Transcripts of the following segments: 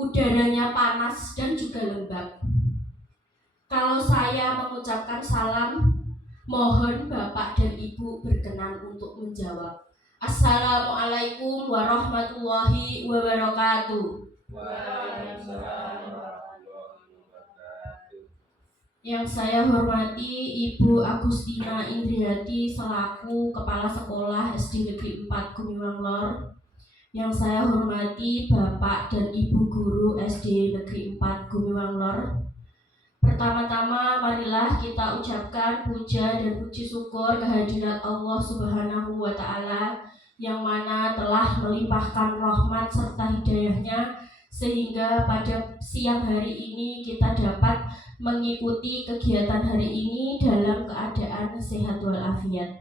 udaranya panas dan juga lembab. Kalau saya mengucapkan salam, mohon Bapak dan Ibu berkenan untuk menjawab. Assalamualaikum warahmatullahi wabarakatuh. Waalaikumsalam warahmatullahi wabarakatuh. Yang saya hormati Ibu Agustina Indriati selaku Kepala Sekolah SD Negeri 4 Gumiwang Lor. Yang saya hormati Bapak dan Ibu Guru SD Negeri 4 Gumiwang Lor. Pertama-tama marilah kita ucapkan puja dan puji syukur kehadirat Allah Subhanahu wa Ta'ala yang mana telah melimpahkan rahmat serta hidayahnya sehingga pada siang hari ini kita dapat mengikuti kegiatan hari ini dalam keadaan sehat walafiat.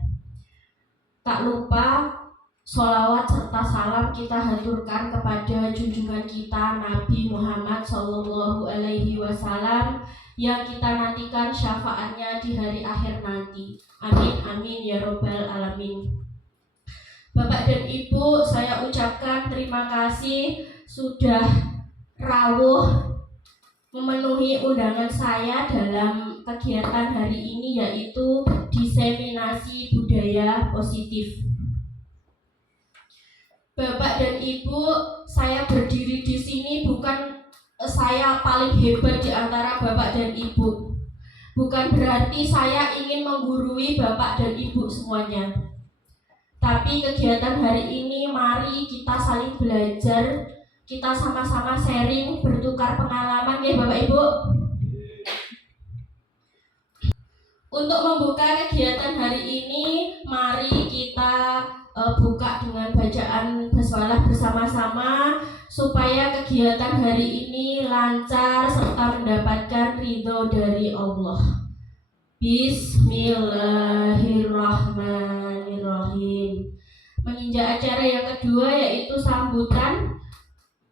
Tak lupa sholawat serta salam kita haturkan kepada junjungan kita Nabi Muhammad Sallallahu Alaihi Wasallam yang kita nantikan syafaatnya di hari akhir nanti. Amin amin ya robbal alamin. Bapak dan Ibu, saya ucapkan terima kasih sudah rawuh memenuhi undangan saya dalam kegiatan hari ini, yaitu diseminasi budaya positif. Bapak dan Ibu, saya berdiri di sini bukan saya paling hebat di antara Bapak dan Ibu. Bukan berarti saya ingin menggurui Bapak dan Ibu semuanya. Tapi kegiatan hari ini mari kita saling belajar, kita sama-sama sharing, bertukar pengalaman ya Bapak Ibu. Untuk membuka kegiatan hari ini, mari kita buka dengan bacaan basmalah bersama-sama supaya kegiatan hari ini lancar serta mendapatkan ridho dari Allah. Bismillahirrahmanirrahim. Menginjak acara yang kedua yaitu sambutan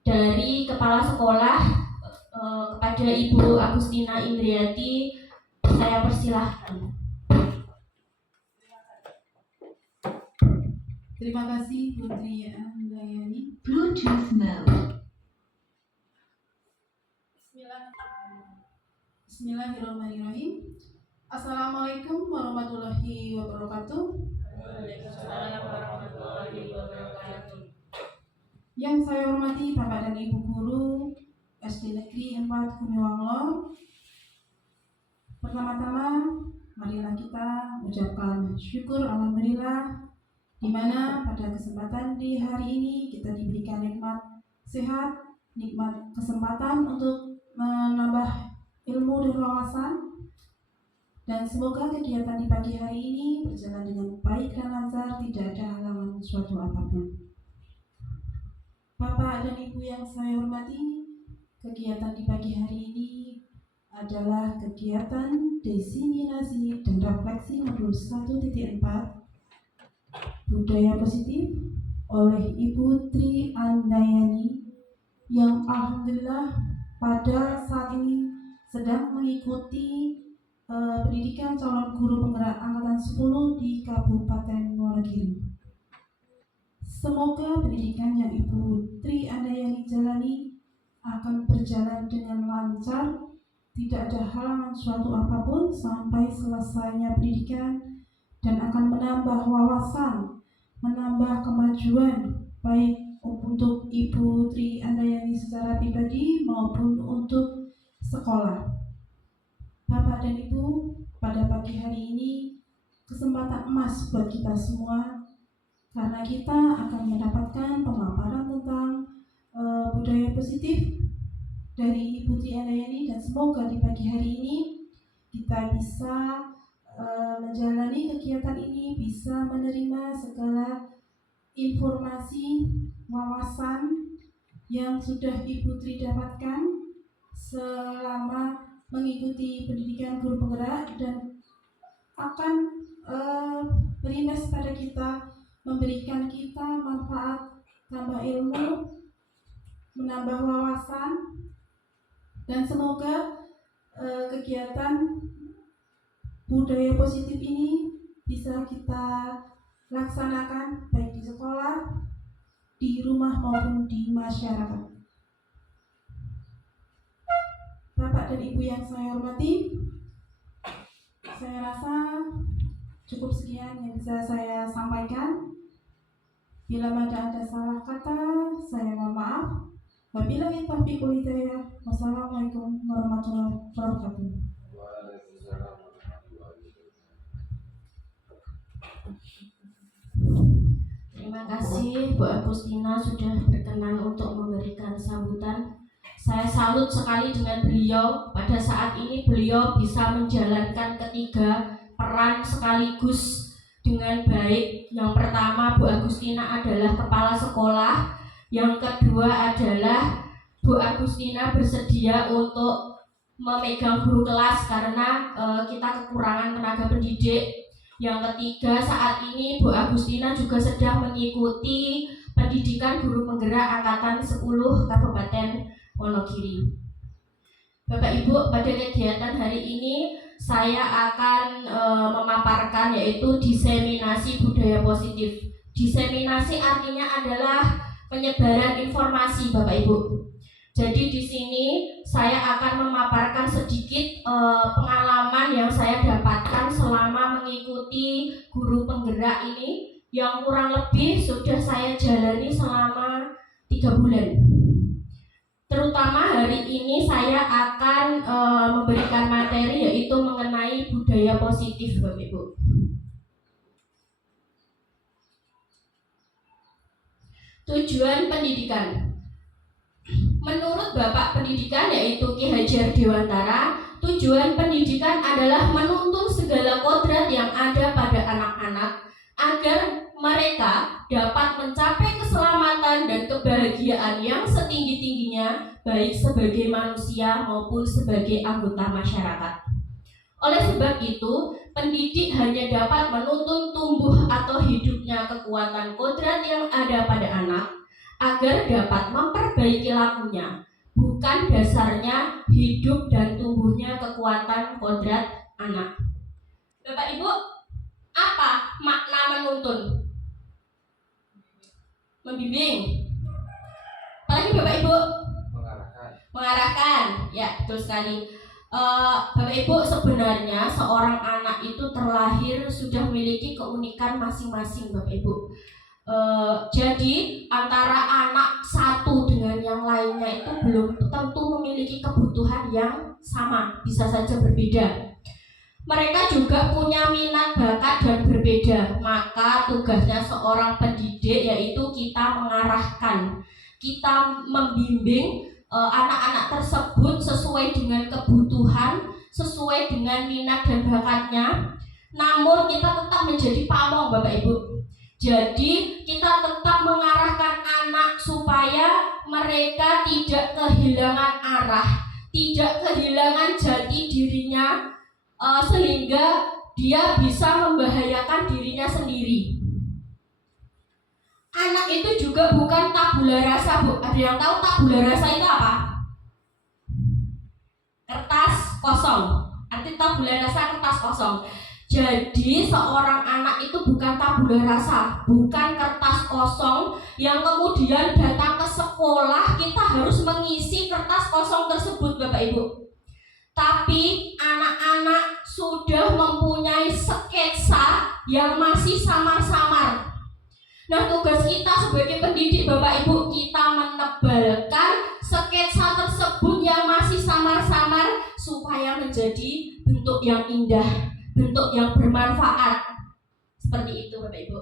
dari Kepala Sekolah kepada Ibu Agustina Indriati. Saya persilahkan. Terima kasih Putri Andayani. Bluetooth mode. Bismillahirrahmanirrahim. Assalamualaikum warahmatullahi wabarakatuh. Waalaikumsalam warahmatullahi wabarakatuh. Yang saya hormati Bapak dan Ibu Guru SD Negeri 4 Gumiwang Lor. Pertama-tama, marilah kita ucapkan syukur alhamdulillah di mana pada kesempatan di hari ini kita diberikan nikmat sehat, nikmat kesempatan untuk menambah ilmu dan wawasan. Dan semoga kegiatan di pagi hari ini berjalan dengan baik dan lancar, tidak ada halangan suatu apapun. Bapak dan Ibu yang saya hormati, kegiatan di pagi hari ini adalah kegiatan diseminasi dan refleksi modul 1.4 budaya positif oleh Ibu Tri Andayani yang alhamdulillah pada saat ini sedang mengikuti pendidikan calon guru penggerak angkatan 10 di Kabupaten Wonogiri. Semoga pendidikan yang Ibu Tri Andayani jalani akan berjalan dengan lancar, tidak ada halangan suatu apapun sampai selesainya pendidikan, dan akan menambah wawasan, menambah kemajuan baik untuk Ibu Tri Andayani secara pribadi maupun untuk sekolah. Bapak dan Ibu, pada pagi hari ini kesempatan emas buat kita semua karena kita akan mendapatkan pemaparan tentang budaya positif dari Ibu Tri Andayani, dan semoga di pagi hari ini kita bisa menjalani kegiatan ini, bisa menerima segala informasi, wawasan yang sudah Ibu Tri dapatkan selama mengikuti pendidikan guru penggerak, dan akan berimbas pada kita, memberikan kita manfaat, tambah ilmu, menambah wawasan, dan semoga kegiatan budaya positif ini bisa kita laksanakan baik di sekolah, di rumah maupun di masyarakat. Bapak dan Ibu yang saya hormati, saya rasa cukup sekian yang bisa saya sampaikan. Bila mana ada salah kata, saya mohon maaf. Wabillahi taufiq wal hidayah. Wassalamualaikum warahmatullahi wabarakatuh. Waalaikumsalam warahmatullahi wabarakatuh. Terima kasih Bu Agustina sudah berkenan untuk memberikan sambutan. Saya salut sekali dengan beliau. Pada saat ini beliau bisa menjalankan ketiga peran sekaligus dengan baik. Yang pertama, Bu Agustina adalah kepala sekolah. Yang kedua adalah Bu Agustina bersedia untuk memegang guru kelas karena kita kekurangan tenaga pendidik. Yang ketiga, saat ini Bu Agustina juga sedang mengikuti pendidikan guru penggerak angkatan 10 Kabupaten Wonogiri. Bapak Ibu, pada kegiatan hari ini saya akan memaparkan yaitu diseminasi budaya positif. Diseminasi artinya adalah penyebaran informasi, Bapak Ibu. Jadi di sini saya akan memaparkan sedikit pengalaman yang saya dapatkan selama mengikuti guru penggerak ini yang kurang lebih sudah saya jalani selama 3 bulan. Terutama hari ini saya akan memberikan materi yaitu mengenai budaya positif, Bapak Ibu. Tujuan pendidikan. Menurut Bapak Pendidikan yaitu Ki Hajar Dewantara, tujuan pendidikan adalah menuntun segala kodrat yang ada pada anak-anak agar mereka dapat mencapai keselamatan dan kebahagiaan yang setinggi-tingginya baik sebagai manusia maupun sebagai anggota masyarakat. Oleh sebab itu, pendidik hanya dapat menuntun tumbuh atau hidupnya kekuatan kodrat yang ada pada anak agar dapat memperbaiki lakunya, bukan dasarnya hidup dan tumbuhnya kekuatan kodrat anak. Bapak Ibu, apa makna menuntun? Membimbing. Apalagi Bapak Ibu? Mengarahkan. Ya, betul sekali. Bapak Ibu, sebenarnya seorang anak itu terlahir sudah memiliki keunikan masing-masing, Bapak Ibu. Jadi antara anak satu dengan yang lainnya itu belum tentu memiliki kebutuhan yang sama, bisa saja berbeda. Mereka juga punya minat, bakat, dan berbeda. Maka tugasnya seorang pendidik yaitu kita mengarahkan, kita membimbing anak-anak tersebut sesuai dengan kebutuhan, sesuai dengan minat dan bakatnya. Namun kita tetap menjadi pamong, Bapak Ibu. Jadi kita tetap mengarahkan anak supaya mereka tidak kehilangan arah, tidak kehilangan jati dirinya, sehingga dia bisa membahayakan dirinya sendiri. Anak itu juga bukan tabula rasa, Bu. Ada yang tahu tabula rasa itu apa? Kertas kosong. Arti tabula rasa kertas kosong. Jadi seorang anak itu bukan tabula rasa, bukan kertas kosong yang kemudian datang ke sekolah kita harus mengisi kertas kosong tersebut, Bapak Ibu. Tapi anak-anak sudah mempunyai sketsa yang masih samar-samar. Nah, tugas kita sebagai pendidik, Bapak Ibu, kita menebalkan sketsa tersebut yang masih samar-samar supaya menjadi bentuk yang indah, bentuk yang bermanfaat. Seperti itu, Bapak Ibu.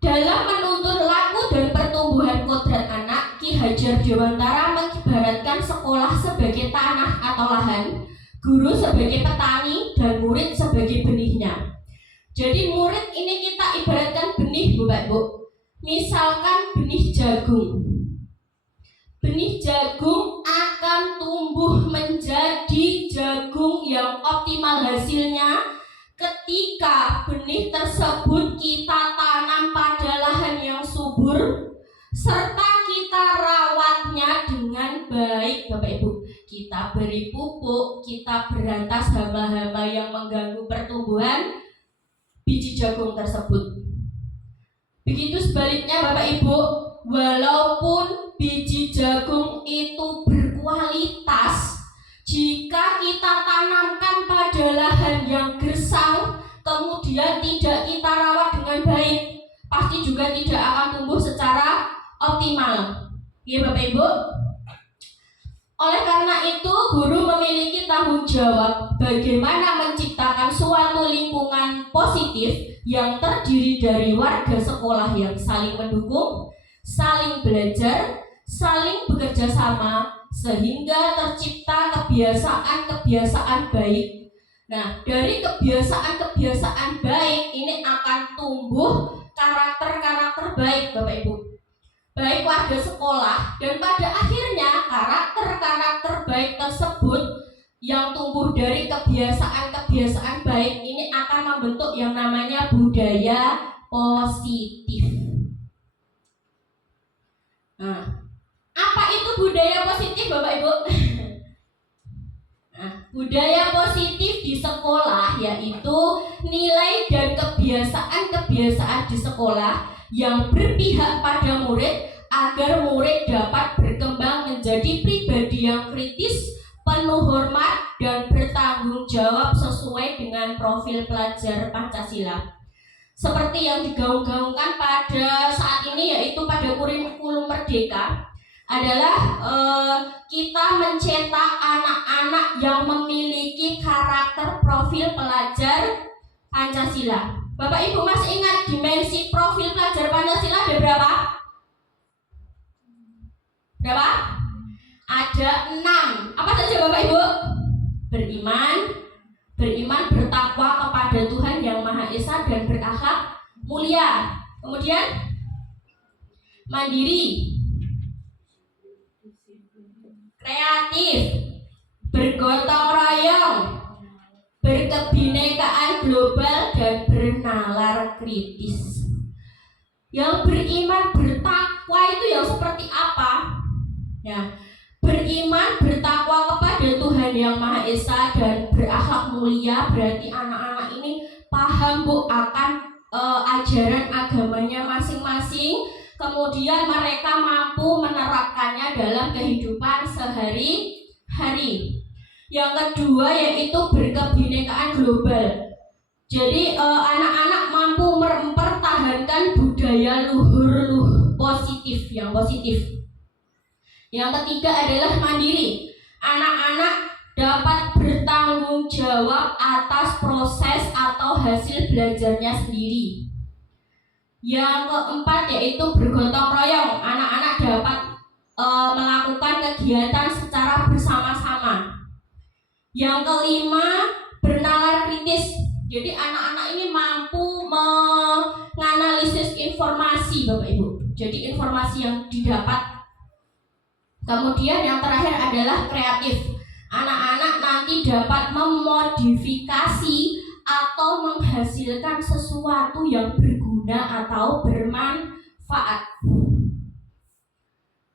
Dalam menuntun laku dan pertumbuhan kodrat anak, Ki Hajar Dewantara mengibaratkan sekolah sebagai tanah atau lahan, guru sebagai petani, dan murid sebagai benihnya. Jadi murid ini kita ibaratkan benih, Bapak Ibu. Misalkan benih jagung. Benih jagung akan tumbuh menjadi jagung yang optimal hasilnya ketika benih tersebut kita tanam pada lahan yang subur serta kita rawatnya dengan baik, Bapak Ibu. Kita beri pupuk, kita berantas hama-hama yang mengganggu pertumbuhan biji jagung tersebut. Begitu sebaliknya, Bapak Ibu, walaupun biji jagung itu Jika kita tanamkan pada lahan yang gersang, kemudian tidak kita rawat dengan baik, pasti juga tidak akan tumbuh secara optimal. Ya Bapak Ibu. Oleh karena itu, guru memiliki tanggung jawab bagaimana menciptakan suatu lingkungan positif yang terdiri dari warga sekolah yang saling mendukung, saling belajar, saling bekerja sama, sehingga tercipta kebiasaan-kebiasaan baik. Nah, dari kebiasaan-kebiasaan baik ini akan tumbuh karakter-karakter baik, Bapak Ibu. Baik warga sekolah, dan pada akhirnya karakter-karakter baik tersebut yang tumbuh dari kebiasaan-kebiasaan baik ini akan membentuk yang namanya budaya positif. Nah, apa itu budaya positif, Bapak Ibu? Nah, budaya positif di sekolah yaitu nilai dan kebiasaan-kebiasaan di sekolah yang berpihak pada murid agar murid dapat berkembang menjadi pribadi yang kritis, penuh hormat, dan bertanggung jawab sesuai dengan profil pelajar Pancasila. Seperti yang digaung-gaungkan pada saat ini yaitu pada kurikulum Merdeka adalah kita mencetak anak-anak yang memiliki karakter profil pelajar Pancasila. Bapak Ibu masih ingat dimensi profil pelajar Pancasila ada berapa? Berapa? Ada 6. Apa saja Bapak Ibu? Beriman, bertakwa kepada Tuhan yang Maha Esa dan berakhlak mulia. Kemudian mandiri, kreatif, bergotong royong, berkebinekaan global, dan bernalar kritis. Yang beriman bertakwa itu yang seperti apa? Ya, beriman bertakwa kepada Tuhan yang Maha Esa dan berakhlak mulia berarti anak-anak ini paham Bu akan ajaran agamanya masing-masing. Kemudian mereka mampu menerapkannya dalam kehidupan sehari-hari. Yang kedua yaitu berkebinekaan global. Jadi anak-anak mampu mempertahankan budaya luhur positif, yang positif. Yang ketiga adalah mandiri. Anak-anak dapat bertanggung jawab atas proses atau hasil belajarnya sendiri. Yang keempat yaitu bergotong royong. Anak-anak dapat melakukan kegiatan secara bersama-sama. Yang kelima, bernalar kritis. Jadi anak-anak ini mampu menganalisis informasi, Bapak Ibu. Jadi informasi yang didapat. Kemudian yang terakhir adalah kreatif. Anak-anak nanti dapat memodifikasi atau menghasilkan sesuatu yang berguna atau bermanfaat.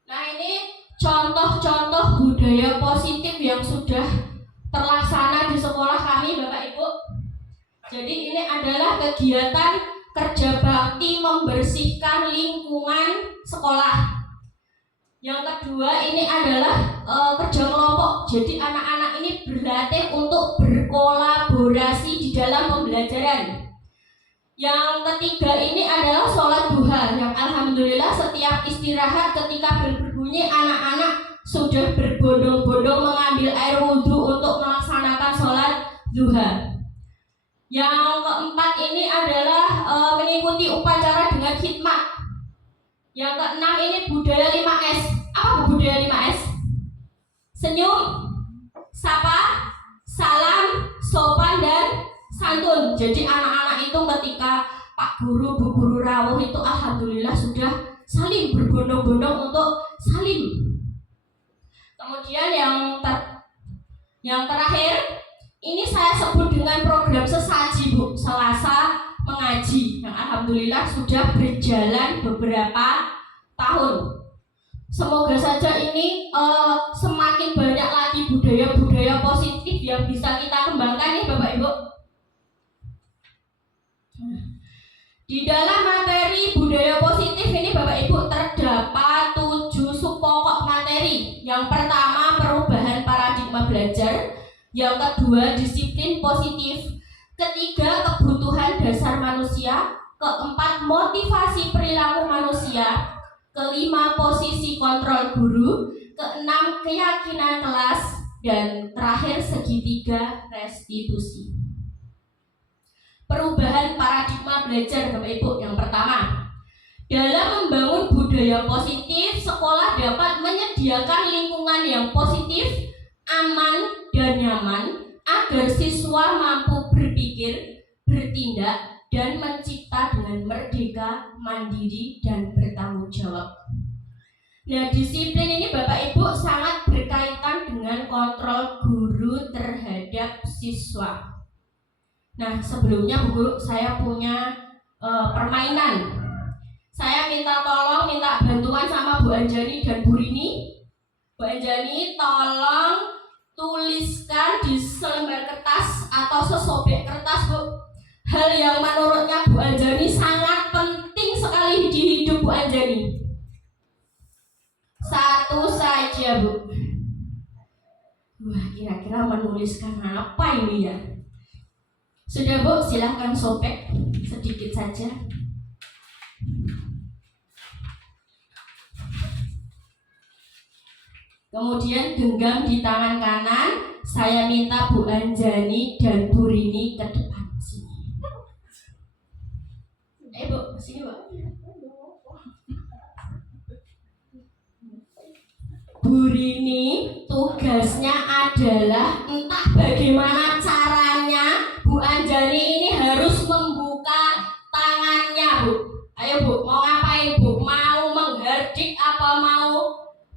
Nah, ini contoh-contoh budaya positif yang sudah terlaksana di sekolah kami, Bapak Ibu. Jadi ini adalah kegiatan kerja bakti membersihkan lingkungan sekolah. Yang kedua ini adalah kerja kelompok. Jadi anak-anak ini berlatih untuk berkolaborasi di dalam pembelajaran. Yang ketiga ini adalah sholat duha, yang alhamdulillah setiap istirahat ketika berbunyi anak-anak sudah berbondong-bondong mengambil air wudhu untuk melaksanakan sholat duha. Yang keempat ini adalah mengikuti upacara dengan khidmat. Yang keenam ini budaya 5S. Apa budaya 5S? Senyum, sapa, salam, sopan, dan santun. Jadi anak-anak itu ketika Pak Guru, Bu Guru rawuh itu alhamdulillah sudah saling berbondong-bondong untuk salim. Kemudian yang terakhir ini saya sebut dengan program sesaji Bu, Selasa mengaji, yang alhamdulillah sudah berjalan beberapa tahun. Semoga saja ini semakin banyak lagi budaya-budaya positif yang bisa kita kembangkan nih Bapak Ibu. Di dalam materi budaya positif ini Bapak Ibu terdapat 7 subpokok materi. Yang pertama perubahan paradigma belajar, Yang kedua, disiplin positif. Ketiga, kebutuhan dasar manusia. Keempat, motivasi perilaku manusia. Kelima, posisi kontrol guru. Keenam, keyakinan kelas. Dan terakhir, segitiga restitusi. Perubahan paradigma belajar, Bapak Ibu. Yang pertama, dalam membangun budaya positif, sekolah dapat menyediakan lingkungan yang positif, aman, dan nyaman agar siswa mampu berpikir, bertindak, dan mencipta dengan merdeka, mandiri, dan bertanggung jawab. Nah, disiplin ini Bapak Ibu sangat berkaitan dengan kontrol guru terhadap siswa. Nah, sebelumnya Bu Guru, saya punya permainan. Saya minta bantuan sama Bu Anjani dan Bu Rini. Bu Anjani, tolong tuliskan di selembar kertas atau sesobek kertas, Bu, hal yang menurutnya Bu Anjani sangat penting sekali di hidup Bu Anjani. Satu saja, Bu. Wah, kira-kira menuliskan apa ini ya? Sudah, Bu, silahkan sobek sedikit saja. Kemudian genggam di tangan kanan. Saya minta Bu Anjani dan Bu Rini ke depan sini. Bu, sini, Bu. Bu Rini tugasnya adalah entah bagaimana caranya Bu Anjani ini harus membuka tangannya, Bu. Ayo, Bu, mau ngapain, Bu? Mau menghardik apa mau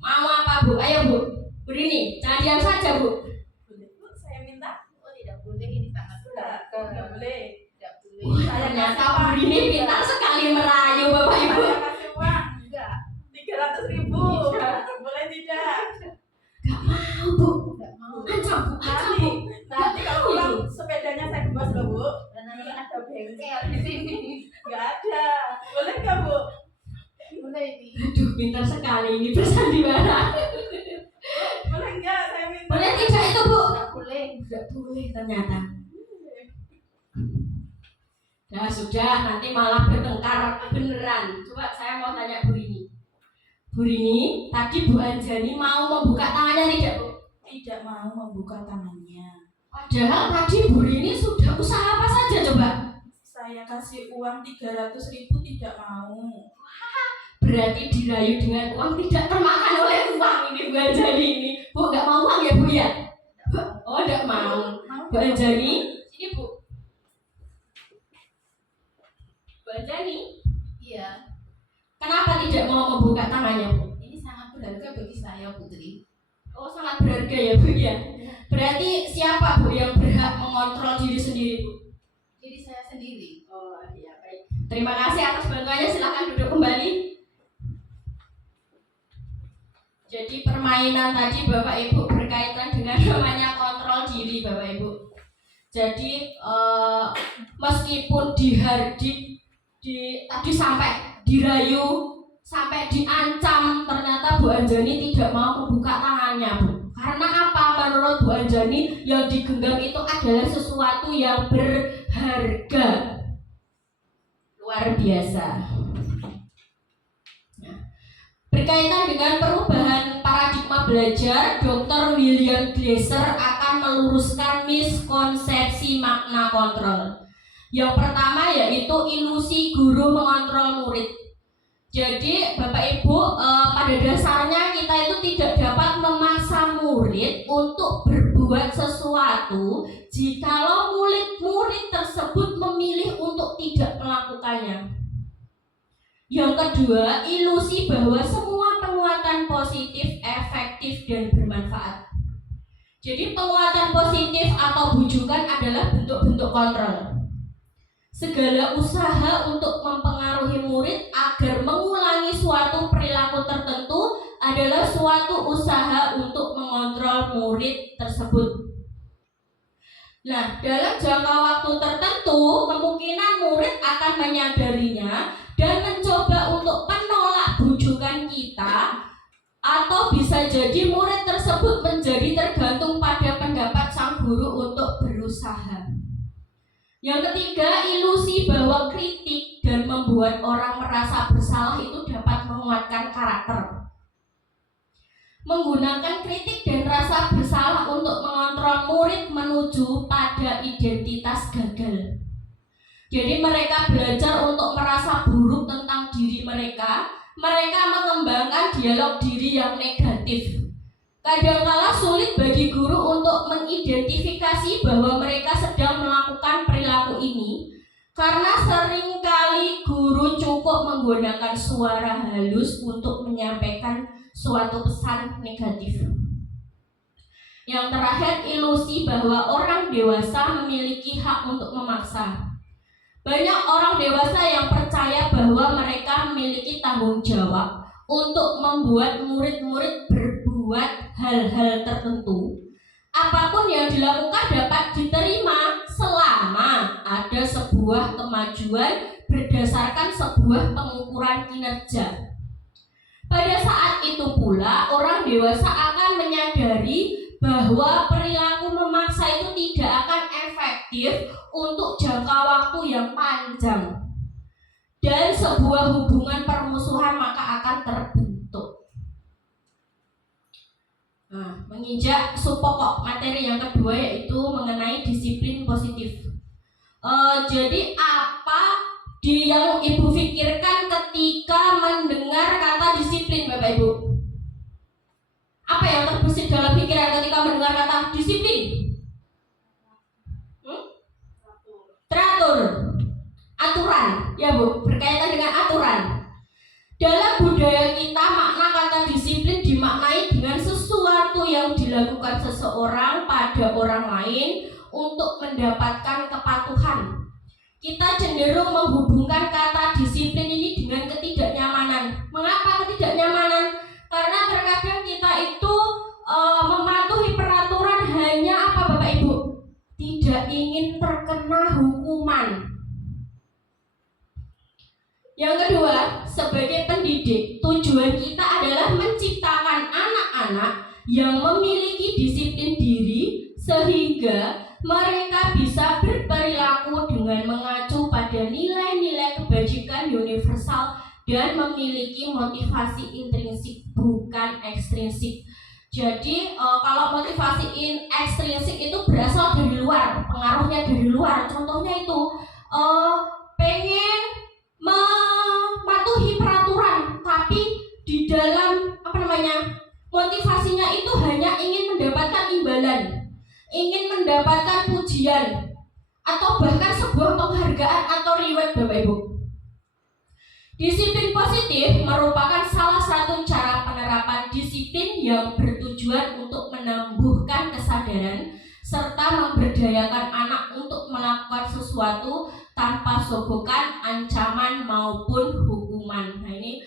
apa, Bu? Ayo, Bu. Bu Rini, jangan diam saja, Bu. Boleh, Bu, saya minta. Oh, tidak boleh, ini sangat Tidak boleh. tidak boleh. Ternyata Bu Rini pintar sekali merayu, Bapak Ibu. Saya kasih uang Enggak, 300.000. Boleh tidak? Gak mau, Bu. enggak mau. Ancam, Bu. Ancam, Bu. Nanti kalau pulang sepedanya saya kebas loh, Bu. Dan nanti ada bengkel di sini. Nggak ada. Boleh nggak, Bu? Boleh ini. Aduh, pintar sekali ini bersandiwara. Boleh nggak? Saya minta. Boleh tidak itu, Bu? Enggak boleh. Gak boleh ternyata. Nah, sudah, nanti malah bertengkar beneran. Coba saya mau tanya Bu Rini. Bu Rini, tadi Bu Anjani mau membuka tangannya tidak, Bu? Tidak mau membuka tangannya. Padahal tadi Bu Rini sudah usaha apa saja coba? Saya kasih uang 300.000 tidak mau. Berarti dirayu dengan uang tidak termakan oleh uang ini Bu Anjani ini. Bu, gak mau uang ya, Bu ya? Oh, gak mau. Bu Anjani, sini, Bu. Bu Anjani, Iya, kenapa tidak mau membuka tangannya, Bu? ini sangat berharga bagi saya, Putri. Oh, sangat berharga ya, Bu ya. Berarti siapa, Bu, yang berhak mengontrol diri sendiri, Bu? Jadi saya sendiri. Oh, iya, baik. Terima kasih atas bantuannya. Silakan duduk kembali. Jadi permainan tadi Bapak Ibu berkaitan dengan namanya kontrol diri, Bapak Ibu. Jadi meskipun dihardik, tadi sampai dirayu, sampai diancam, ternyata Bu Anjani tidak mau membuka tangannya, Bu. Karena apa? Menurut Bu Anjani, yang digenggam itu adalah sesuatu yang berharga. Luar biasa. Nah, berkaitan dengan perubahan paradigma belajar, Dr. William Glasser akan meluruskan miskonsepsi makna kontrol. Yang pertama yaitu ilusi guru mengontrol murid. Jadi Bapak Ibu, pada dasarnya kita itu tidak dapat memaksa murid untuk berbuat sesuatu jikalau murid tersebut memilih untuk tidak melakukannya. Yang kedua, ilusi bahwa semua penguatan positif, efektif, dan bermanfaat. Jadi penguatan positif atau bujukan adalah bentuk-bentuk kontrol. Segala usaha untuk mempengaruhi murid agar mengulangi suatu perilaku tertentu adalah suatu usaha untuk mengontrol murid tersebut. Nah, dalam jangka waktu tertentu, kemungkinan murid akan menyadarinya dan mencoba untuk menolak bujukan kita, atau bisa jadi murid tersebut menjadi tergantung pada pendapat sang guru guru untuk berusaha. Yang ketiga, ilusi bahwa kritik dan membuat orang merasa bersalah itu dapat menguatkan karakter. Menggunakan kritik dan rasa bersalah untuk mengontrol murid menuju pada identitas gagal. Jadi mereka belajar untuk merasa buruk tentang diri mereka. Mereka mengembangkan dialog diri yang negatif. Kadangkala sulit bagi guru untuk mengidentifikasi bahwa mereka sedang melakukan perilaku ini, karena seringkali guru cukup menggunakan suara halus untuk menyampaikan suatu pesan negatif. Yang terakhir, ilusi bahwa orang dewasa memiliki hak untuk memaksa. Banyak orang dewasa yang percaya bahwa mereka memiliki tanggung jawab untuk membuat murid-murid berbuat hal-hal tertentu. Apapun yang dilakukan dapat diterima selama ada sebuah kemajuan berdasarkan sebuah pengukuran kinerja. Pada saat itu pula orang dewasa akan menyadari bahwa perilaku memaksa itu tidak akan efektif untuk jangka waktu yang panjang, dan sebuah hubungan permusuhan maka akan terbentuk. Menginjak subpokok materi yang kedua, yaitu mengenai disiplin positif. Jadi apa yang Ibu pikirkan ketika mendengar kata disiplin, Bapak Ibu? Apa yang terbesit dalam pikiran ketika mendengar kata disiplin? Teratur, aturan, ya Bu, berkaitan dengan aturan. Dalam budaya kita, makna kata disiplin dimaknai dengan sesuatu yang dilakukan seseorang pada orang lain untuk mendapatkan kepatuhan. Kita cenderung menghubungkan kata disiplin ini dengan ketidaknyamanan. Mengapa ketidaknyamanan? Karena terkadang kita itu mematuhi peraturan hanya apa, Bapak Ibu? Tidak ingin terkena hukuman. Yang kedua, sebagai pendidik, tujuan kita adalah menciptakan anak-anak yang memiliki disiplin diri sehingga mereka bisa berperilaku dengan mengacu pada nilai-nilai kebajikan universal dan memiliki motivasi intrinsik bukan ekstrinsik. Jadi kalau motivasi ekstrinsik itu berasal dari luar, pengaruhnya dari luar. Contohnya itu pengen mematuhi peraturan, tapi di dalam motivasinya itu hanya ingin mendapatkan imbalan, ingin mendapatkan pujian, atau bahkan sebuah penghargaan atau reward, Bapak Ibu. Disiplin positif merupakan salah satu cara penerapan disiplin yang bertujuan untuk menumbuhkan kesadaran serta memberdayakan anak untuk melakukan sesuatu tanpa sogokan, ancaman maupun hukuman. Nah ini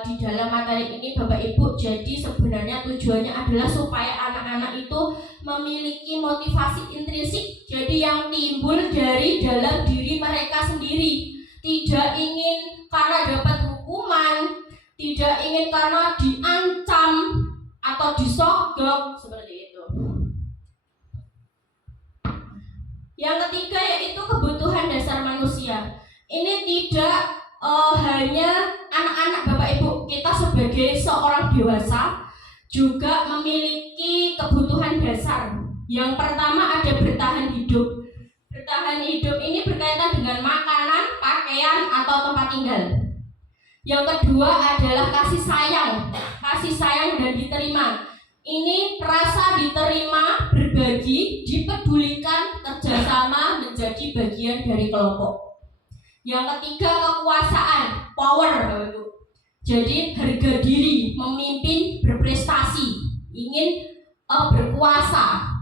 di dalam materi ini Bapak Ibu, jadi sebenarnya tujuannya adalah supaya anak-anak itu memiliki motivasi intrinsik, jadi yang timbul dari dalam diri mereka sendiri. Tidak ingin karena dapat hukuman, tidak ingin karena diancam atau disogok, seperti itu. Yang ketiga yaitu kebutuhan dasar manusia. Ini tidak hanya anak-anak Bapak Ibu, kita sebagai seorang dewasa juga memiliki kebutuhan dasar. Yang pertama ada bertahan hidup. Bertahan hidup ini berkaitan dengan makanan, pakaian, atau tempat tinggal. Yang kedua adalah kasih sayang dan diterima. Ini rasa diterima, berbagi, dipedulikan, kerjasama menjadi bagian dari kelompok. Yang ketiga kekuasaan, power, Bapak Ibu. Jadi harga diri, memimpin, berprestasi, ingin berkuasa.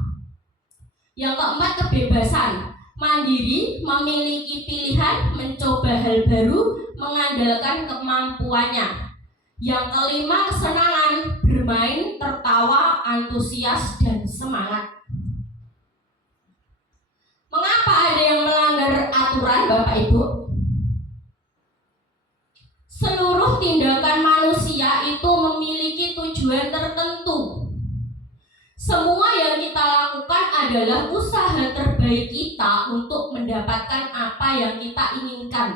Yang keempat kebebasan, mandiri, memiliki pilihan, mencoba hal baru, mengandalkan kemampuannya. Yang kelima kesenangan, bermain, tertawa, antusias, dan semangat. Mengapa ada yang melanggar aturan, Bapak Ibu? Seluruh tindakan manusia itu memiliki tujuan tertentu. Semua yang kita lakukan adalah usaha terbaik kita untuk mendapatkan apa yang kita inginkan.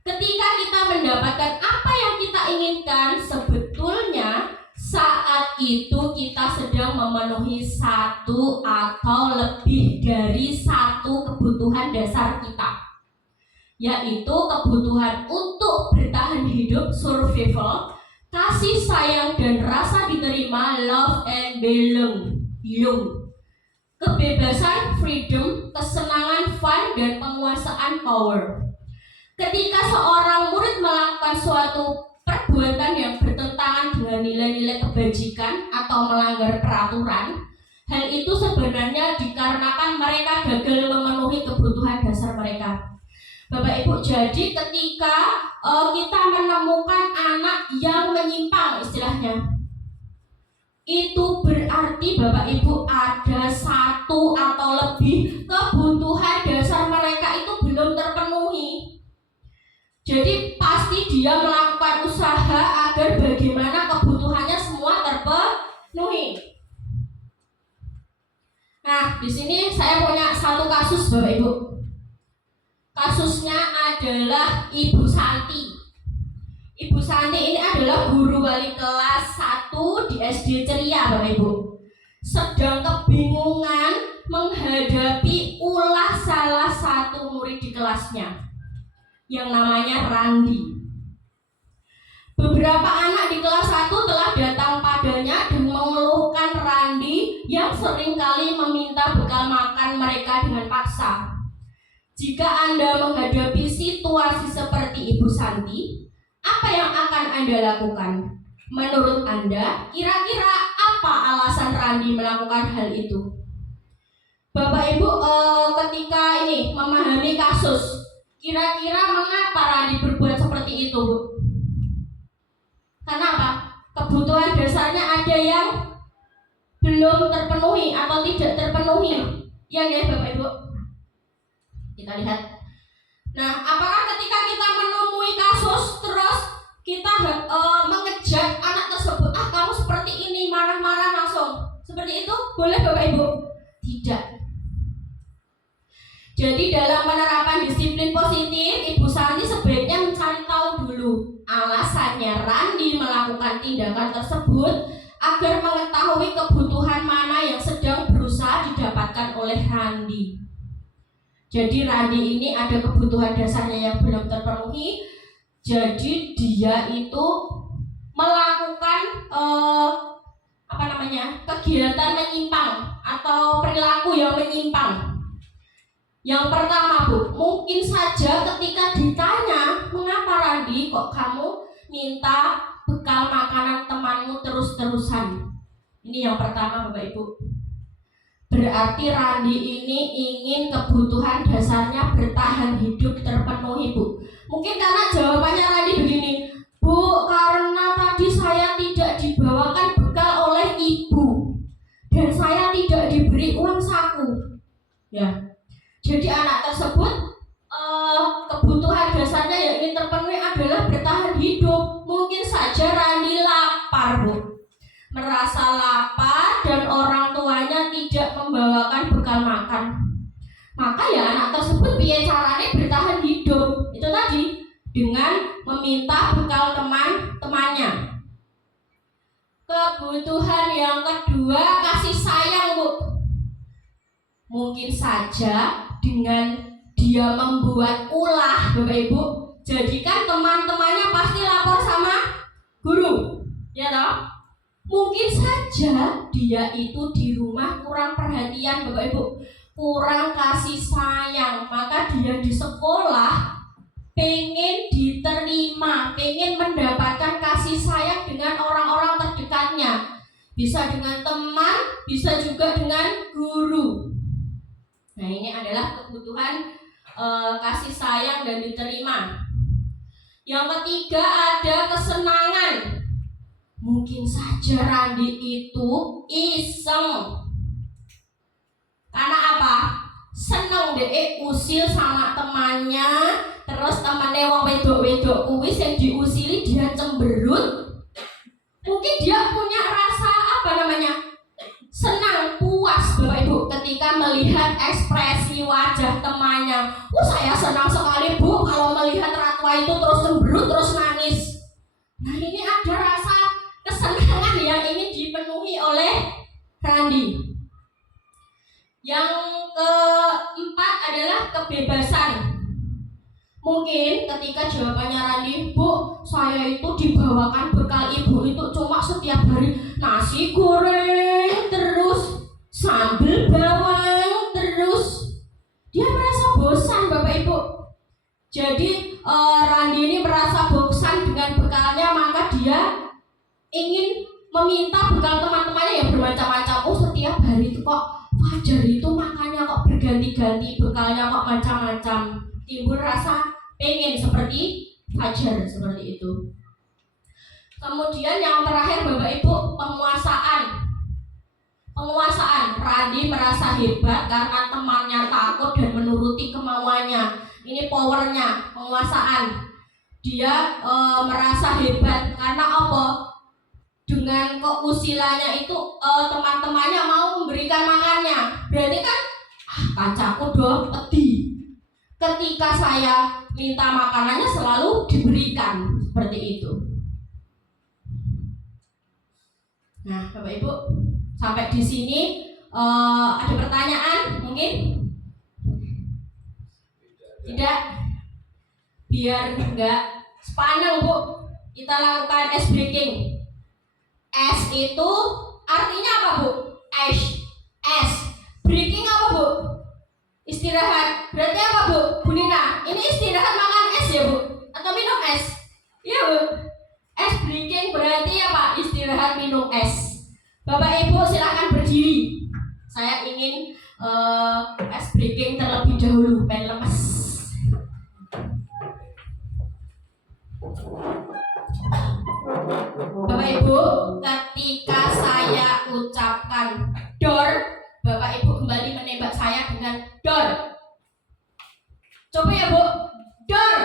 Ketika kita mendapatkan apa yang kita inginkan, sebetulnya saat itu kita sedang memenuhi satu atau lebih dari satu kebutuhan dasar kita, yaitu kebutuhan untuk bertahan hidup, survival, kasih sayang dan rasa diterima, love and belong, kebebasan, freedom, kesenangan, fun, dan penguasaan, power. Ketika seorang murid melakukan suatu perbuatan yang bertentangan dengan nilai-nilai kebajikan atau melanggar peraturan, hal itu sebenarnya dikarenakan mereka gagal memenuhi kebutuhan dasar mereka. Bapak Ibu, jadi ketika kita menemukan anak yang menyimpang istilahnya, itu berarti Bapak Ibu ada satu atau lebih kebutuhan dasar mereka itu belum terpenuhi. Jadi pasti dia melakukan usaha agar bagaimana kebutuhannya semua terpenuhi. Nah, di sini saya punya satu kasus Bapak Ibu. Kasusnya adalah Ibu Santi. Ibu Santi ini adalah guru wali kelas 1 di SD Ceria Bapak Ibu. Sedang kebingungan menghadapi ulah salah satu murid di kelasnya yang namanya Randi. Beberapa anak di kelas 1 telah datang padanya dan mengeluhkan Randi yang seringkali meminta bekal makan mereka dengan paksa. Jika Anda menghadapi situasi seperti Ibu Santi, apa yang akan Anda lakukan? Menurut Anda, kira-kira apa alasan Randi melakukan hal itu? Bapak Ibu, ketika ini memahami kasus, kira-kira mengapa Randi berbuat seperti itu, Bu? Karena apa? Kebutuhan dasarnya ada yang belum terpenuhi atau tidak terpenuhi. Ya nggih Bapak Ibu? Kita lihat. Nah, apakah ketika kita menemui kasus terus kita mengejek anak tersebut, kamu seperti ini, marah-marah langsung seperti itu, boleh Bapak Ibu? Tidak. Jadi dalam penerapan disiplin positif, Ibu Santi sebaiknya mencari tahu dulu alasannya Randi melakukan tindakan tersebut agar mengetahui kebutuhan mana yang sedang berusaha didapatkan oleh Randi. Jadi Randi ini ada kebutuhan dasarnya yang belum terpenuhi. Jadi dia itu melakukan kegiatan menyimpang atau perilaku yang menyimpang. Yang pertama, Bu, mungkin saja ketika ditanya, mengapa Randi kok kamu minta bekal makanan temanmu terus-terusan? Ini yang pertama, Bapak Ibu. Berarti Randi ini ingin kebutuhan dasarnya bertahan hidup terpenuhi, Bu. Mungkin karena jawabannya Randi begini, Bu, karena tadi saya tidak dibawakan bekal oleh ibu dan saya tidak diberi uang saku. Ya. Jadi anak tersebut kebutuhan dasarnya yang ingin terpenuhi adalah bertahan hidup. Mungkin saja Randi lapar, Bu. Merasa lapar dan orang tuanya tidak membawakan bekal makan. Maka ya anak tersebut piye caranya bertahan hidup? Itu tadi dengan meminta bekal teman-temannya. Kebutuhan yang kedua, kasih sayang, Bu. Mungkin saja dengan dia membuat ulah, Bapak Ibu, jadikan teman-temannya pasti lapor sama guru, ya toh? Mungkin saja dia itu di rumah kurang perhatian, Bapak Ibu, kurang kasih sayang, maka dia di sekolah pengen diterima, pengen mendapatkan kasih sayang dengan orang-orang terdekatnya, bisa dengan teman, bisa juga dengan guru. Nah, ini adalah kebutuhan kasih sayang dan diterima. Yang ketiga ada kesenangan. Mungkin saja Randi itu iseng. Karena apa? Seneng deh usil sama temannya, terus temannya wong wedok-wedok kuwi sing diusili dia cemberut. Mungkin dia punya rasa senang, puas, Bapak Ibu, ketika melihat ekspresi wajah temannya. Saya senang sekali Bu kalau melihat Ratwa itu terus cemberut, terus nangis. Nah ini ada rasa kesenangan yang ingin dipenuhi oleh Randi. Yang keempat adalah kebebasan. Mungkin ketika jawabannya Randi, Bu, saya itu dibawakan bekal ibu itu cuma setiap hari nasi goreng, terus sambal bawang, terus dia merasa bosan Bapak Ibu. Jadi Randi ini merasa bosan dengan bekalnya, maka dia ingin meminta bekal teman-temannya yang bermacam-macam. Setiap hari itu kok Fajar itu makannya kok berganti-ganti, bekalnya kok macam-macam. Timbul rasa pengen seperti Fajar, seperti itu. Kemudian yang terakhir Bapak Ibu, penguasaan. Randi merasa hebat karena temannya takut dan menuruti kemauannya. Ini powernya, penguasaan. Dia merasa hebat karena apa? Dengan keusilannya itu teman-temannya mau memberikan makannya. Berarti kan kancaku doh pedi. Ketika saya minta makanannya selalu diberikan, seperti itu. Nah, Bapak Ibu, sampai di sini ada pertanyaan mungkin? Tidak? Biar enggak sepaneng Bu, kita lakukan ice breaking. Es itu artinya apa Bu? Es. Breaking apa Bu? Istirahat. Berarti apa Bu? Bu Nina, ini istirahat makan es ya Bu? Atau minum es? Iya Bu. Es breaking berarti apa? Istirahat minum es. Bapak Ibu silakan berdiri. Saya ingin es breaking terlebih dahulu, pengen lemes. Bapak Ibu, ketika saya ucapkan door, Bapak Ibu kembali menembak saya dengan door. Coba ya Bu, door.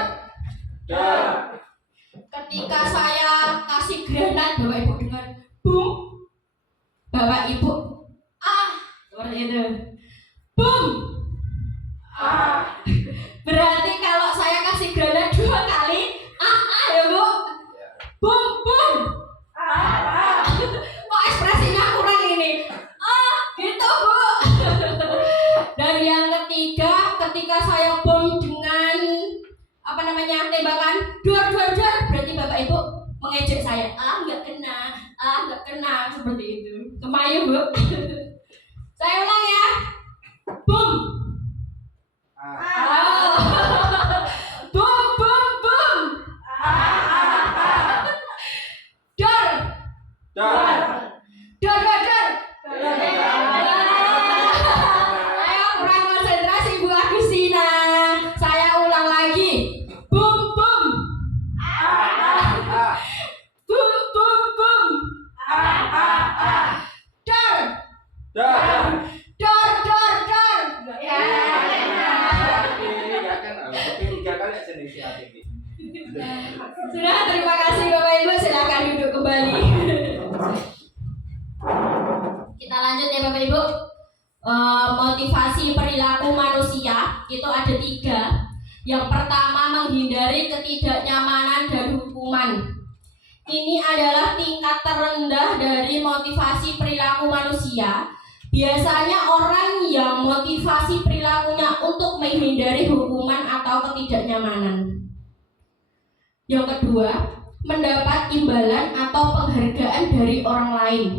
Ketika saya kasih granat, Bapak Ibu dengan boom, Bapak Ibu seperti itu. Boom. Berarti kalau saya kasih granat 2 kali, ya Bu. Boom, boom. Kok ekspresinya kurang ini? Gitu Bu. Dan yang ketiga, ketika saya bom dengan tembakan dor, berarti Bapak Ibu mengejek saya. Nggak kena, seperti itu. Kemayu Bu. Saya ulang ya. Boom. Boom, boom, boom. Dor. Ayo kurang konsentrasi Bu Agustina. Saya ulang lagi. Boom, boom. Boom, boom, boom. Dor. Sudah, terima kasih Bapak Ibu, silakan duduk kembali. Kita lanjut ya Bapak Ibu. Motivasi perilaku manusia itu ada 3. Yang pertama, menghindari ketidaknyamanan dan hukuman. Ini adalah tingkat terendah dari motivasi perilaku manusia. Biasanya orang yang motivasi perilakunya untuk menghindari hukuman atau ketidaknyamanan. Yang kedua, mendapat imbalan atau penghargaan dari orang lain.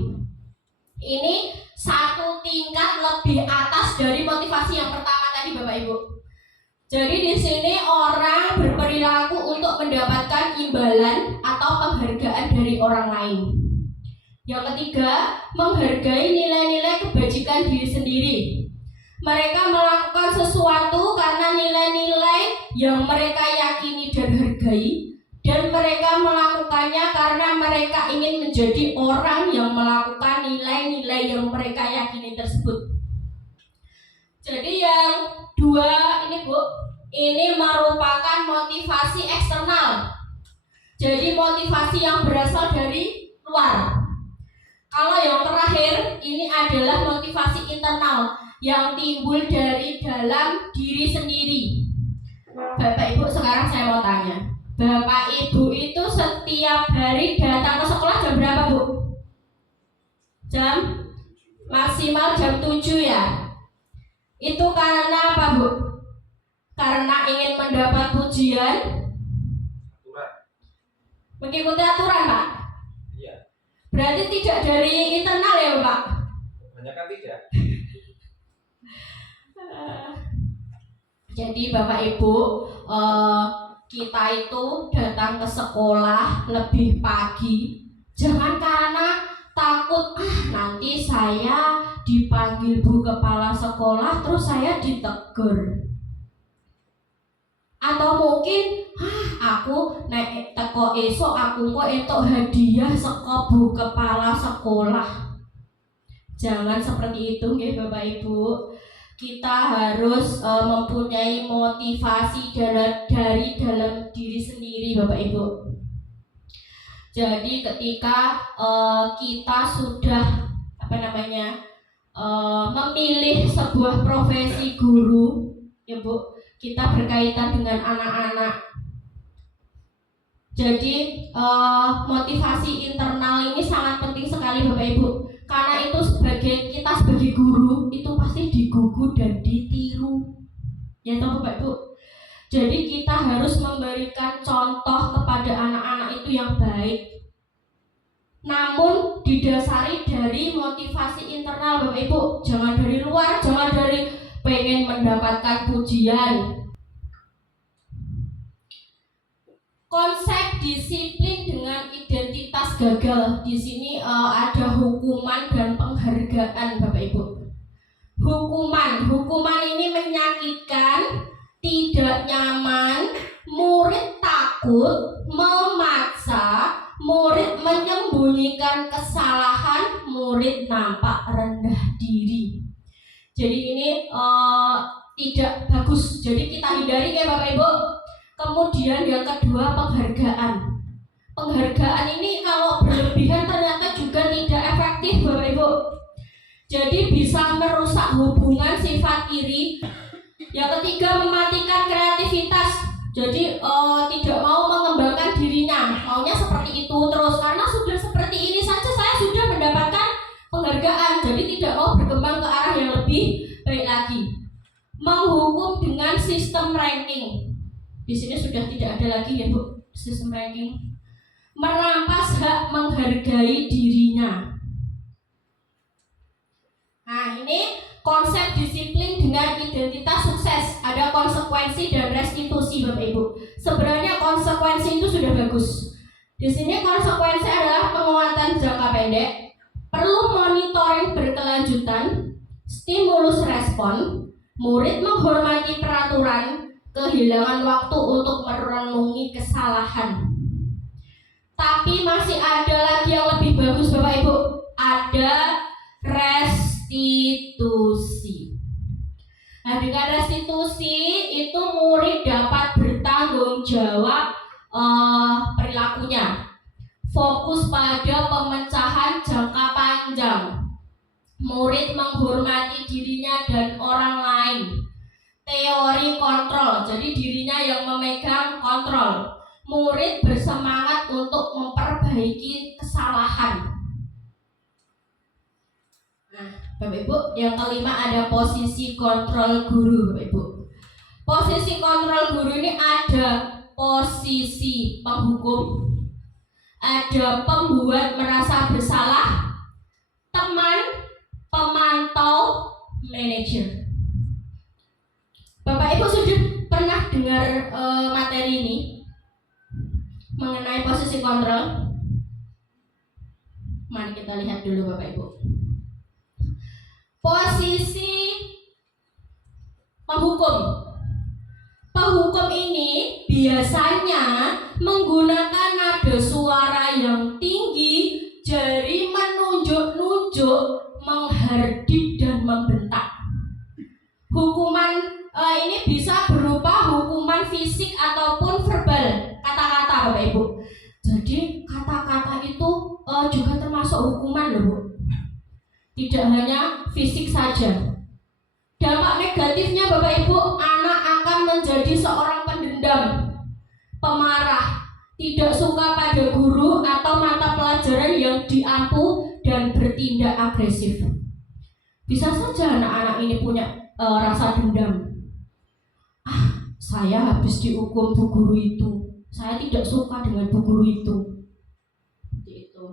Ini 1 tingkat lebih atas dari motivasi yang pertama tadi Bapak Ibu. Jadi di sini orang berperilaku untuk mendapatkan imbalan atau penghargaan dari orang lain. Yang ketiga, menghargai nilai-nilai kebajikan diri sendiri. Mereka melakukan sesuatu karena nilai-nilai yang mereka yakini dan hargai, dan mereka melakukannya karena mereka ingin menjadi orang yang melakukan nilai-nilai yang mereka yakini tersebut. Jadi yang 2 ini Bu, ini merupakan motivasi eksternal. Jadi motivasi yang berasal dari luar. Kalau yang terakhir ini adalah motivasi internal yang timbul dari dalam diri sendiri. Bapak Ibu, sekarang saya mau tanya, Bapak Ibu itu setiap hari datang ke sekolah jam berapa, Bu? Jam maksimal jam 7 ya. Itu karena apa, Bu? Karena ingin mendapat pujian, Aturan. mengikuti aturan, Pak. Iya. Berarti tidak dari internal ya, Pak? Kebanyakan tidak. Jadi Bapak Ibu, kita itu datang ke sekolah lebih pagi. Jangan karena takut nanti saya dipanggil Bu Kepala Sekolah terus saya ditegur. Atau mungkin aku nek teko esok aku kok entuk hadiah saka Bu Kepala Sekolah. Jangan seperti itu nggih Bapak Ibu. Kita harus mempunyai motivasi dari dalam diri sendiri Bapak Ibu. Jadi ketika kita sudah memilih sebuah profesi guru ya Bu, kita berkaitan dengan anak-anak. Jadi motivasi internal ini sangat penting sekali Bapak Ibu. Karena itu kita sebagai guru itu pasti digugu dan ditiru. Ya toh Bapak Ibu. Jadi kita harus memberikan contoh kepada anak-anak itu yang baik. Namun didasari dari motivasi internal Bapak Ibu. Jangan dari luar, jangan dari pengen mendapatkan pujian. Konsep disiplin dengan identitas gagal. Di sini ada hukuman dan penghargaan Bapak Ibu. Hukuman ini menyakitkan, tidak nyaman, murid takut, memaksa, murid menyembunyikan kesalahan, murid nampak rendah diri. Jadi ini tidak bagus. Jadi kita hindari ya Bapak Ibu. Kemudian yang kedua penghargaan. Penghargaan ini kalau berlebihan ternyata juga tidak efektif Bapak Ibu. Jadi bisa merusak hubungan sifat iri. Yang ketiga mematikan kreativitas. Jadi tidak mau mengembangkan dirinya, maunya seperti itu terus. Karena sudah seperti ini saja saya sudah mendapatkan penghargaan. Jadi tidak mau berkembang ke arah yang lebih baik lagi. Menghukum dengan sistem ranking. Di sini sudah tidak ada lagi ya Bu, sistem ranking. Merampas hak menghargai dirinya. Nah ini konsep disiplin dengan identitas sukses. Ada konsekuensi dan restitusi Bapak Ibu. Sebenarnya konsekuensi itu sudah bagus. Di sini konsekuensi adalah penguatan jangka pendek, perlu monitoring berkelanjutan, stimulus respon, murid menghormati peraturan, kehilangan waktu untuk merenungi kesalahan. Tapi masih ada lagi yang lebih bagus Bapak Ibu. Ada restitusi. Nah dengan restitusi itu murid dapat bertanggung jawab perilakunya. Fokus pada pemecahan jangka panjang. Murid menghormati dirinya dan orang lain. Teori kontrol, jadi dirinya yang memegang kontrol. Murid bersemangat untuk memperbaiki kesalahan. Nah, Bapak Ibu, yang kelima ada posisi kontrol guru, Bapak Ibu. Posisi kontrol guru ini ada posisi penghukum, ada pembuat merasa bersalah, teman, pemantau, manajer. Bapak Ibu sudah pernah dengar materi ini mengenai posisi kontrol? Mari kita lihat dulu Bapak Ibu. Posisi penghukum. Penghukum ini biasanya menggunakan nada suara yang tinggi, jari menunjuk-nunjuk, menghardik dan membentak. Hukuman ini bisa berupa hukuman fisik ataupun verbal, kata-kata Bapak Ibu. Jadi kata-kata itu juga termasuk hukuman loh Bu. Tidak hanya fisik saja. Dampak negatifnya Bapak Ibu, anak akan menjadi seorang pendendam, pemarah, tidak suka pada guru atau mata pelajaran yang diampu dan bertindak agresif. Bisa saja anak-anak ini punya rasa dendam. Saya habis dihukum bu guru itu. Saya tidak suka dengan bu guru itu. Itu.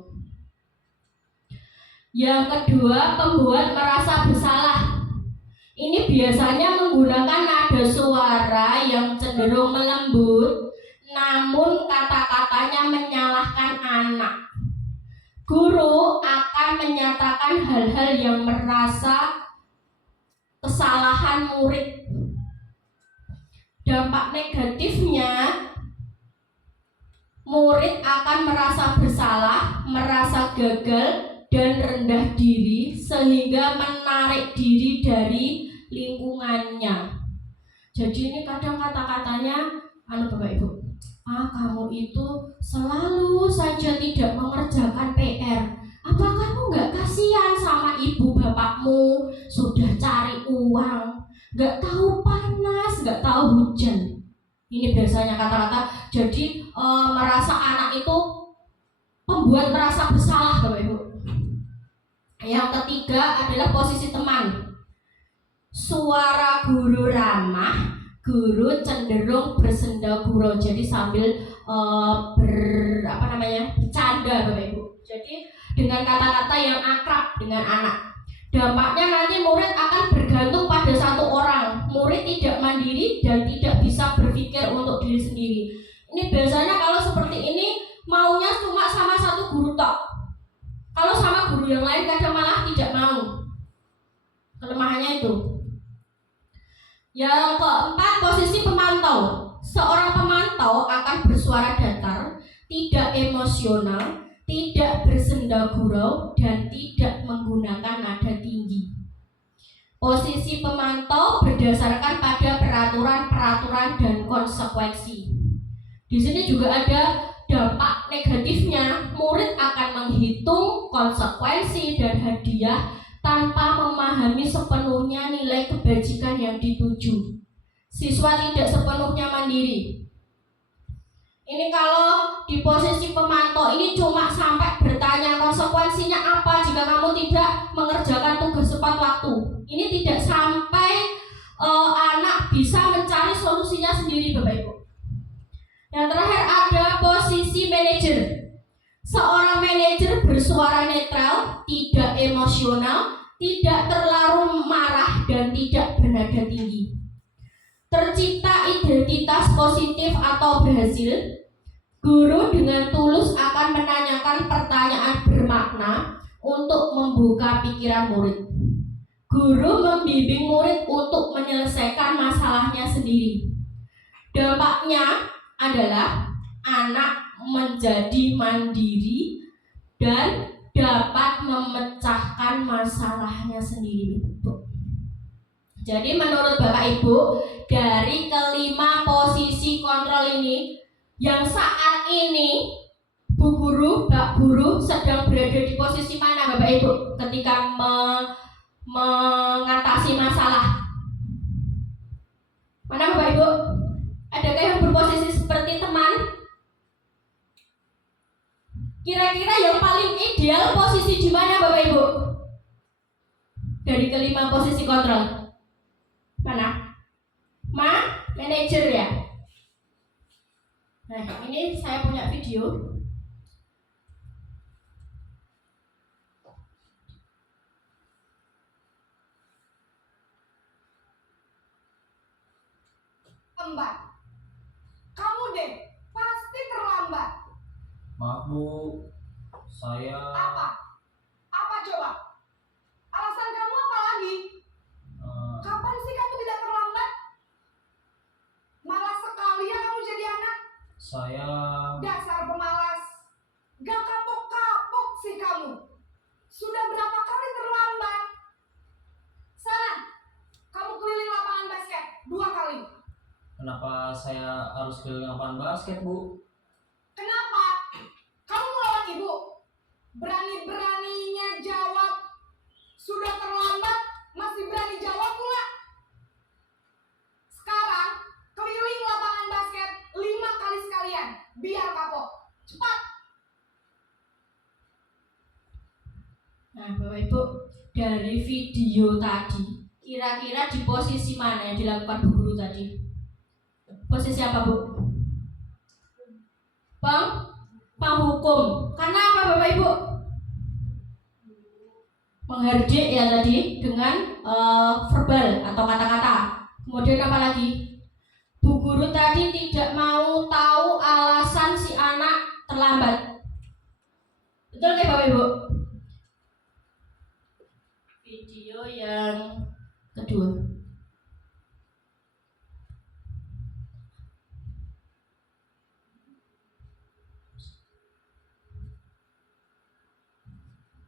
Yang kedua, pembuat merasa bersalah. Ini biasanya menggunakan nada suara yang cenderung melembut, namun kata-katanya menyalahkan anak. Guru akan menyatakan hal-hal yang merasa kesalahan murid. Dampak negatifnya, murid akan merasa bersalah, merasa gagal, dan rendah diri sehingga menarik diri dari lingkungannya. Jadi ini kadang kata-katanya, Bapak Ibu, kamu itu selalu saja tidak mengerjakan PR. Apa kamu nggak kasihan sama ibu bapakmu? Sudah cari uang, nggak tahu panas, nggak tahu hujan. Ini biasanya kata-kata. Jadi merasa anak itu pembuat merasa bersalah, Bapak Ibu. Yang ketiga adalah posisi teman. Suara guru ramah, guru cenderung bersendagurau. Jadi sambil bercanda, Bapak Ibu. Jadi dengan kata-kata yang akrab dengan anak. Dampaknya nanti murid akan bergantung pada satu orang. Murid tidak mandiri dan tidak bisa berpikir untuk diri sendiri. Ini biasanya kalau seperti ini maunya cuma sama satu guru tok. Kalau sama guru yang lain kadang malah tidak mau. Kelemahannya itu. Yang keempat, posisi pemantau. Seorang pemantau akan bersuara datar, tidak emosional, tidak bersendagurau, dan tidak menggunakan nada tinggi. Posisi pemantau berdasarkan pada peraturan-peraturan dan konsekuensi. Di sini juga ada dampak negatifnya. Murid akan menghitung konsekuensi dan hadiah tanpa memahami sepenuhnya nilai kebajikan yang dituju. Siswa tidak sepenuhnya mandiri. Ini kalau di posisi pemantau ini cuma sampai bertanya konsekuensinya apa jika kamu tidak mengerjakan tugas tepat waktu. Ini tidak sampai anak bisa mencari solusinya sendiri, Bapak Ibu. Yang terakhir ada posisi manajer. Seorang manajer bersuara netral, tidak emosional, tidak terlalu marah, dan tidak bernada tinggi. Tercipta identitas positif atau berhasil. Guru dengan tulus akan menanyakan pertanyaan bermakna untuk membuka pikiran murid. Guru membimbing murid untuk menyelesaikan masalahnya sendiri. Dampaknya adalah anak menjadi mandiri dan dapat memecahkan masalahnya sendiri. Jadi menurut Bapak Ibu, dari kelima posisi kontrol ini, yang saat ini Bu Guru, Pak Guru sedang berada di posisi mana Bapak Ibu ketika mengatasi masalah? Mana Bapak Ibu? Adakah yang berposisi seperti teman? Kira-kira yang paling ideal posisi di mana Bapak Ibu? Dari kelima posisi kontrol. Mana? Manajer ya? Nah, ini saya punya video. Lambat. Kamu deh, pasti terlambat. Maaf Bu, saya... Apa? Apa coba? Alasan kamu apa lagi? Kapan sih kamu tidak terlambat? Malas sekali ya kamu jadi anak. Saya... Dasar pemalas. Gak kapok-kapok sih kamu. Sudah berapa kali terlambat? Sana, kamu keliling lapangan basket 2 kali. Kenapa saya harus keliling lapangan basket Bu? Kenapa? Kamu melawan ibu? Berani-beraninya jawab Bapak Ibu, dari video tadi, kira-kira di posisi mana yang dilakukan Bu Guru tadi? Posisi apa, Bu? Penghukum. Karena apa, Bapak Ibu? Menghardik ya tadi dengan verbal atau kata-kata. Kemudian apa lagi? Bu Guru tadi tidak mau tahu alasan si anak terlambat. Betul nggak, Bapak Ibu? Video yang kedua.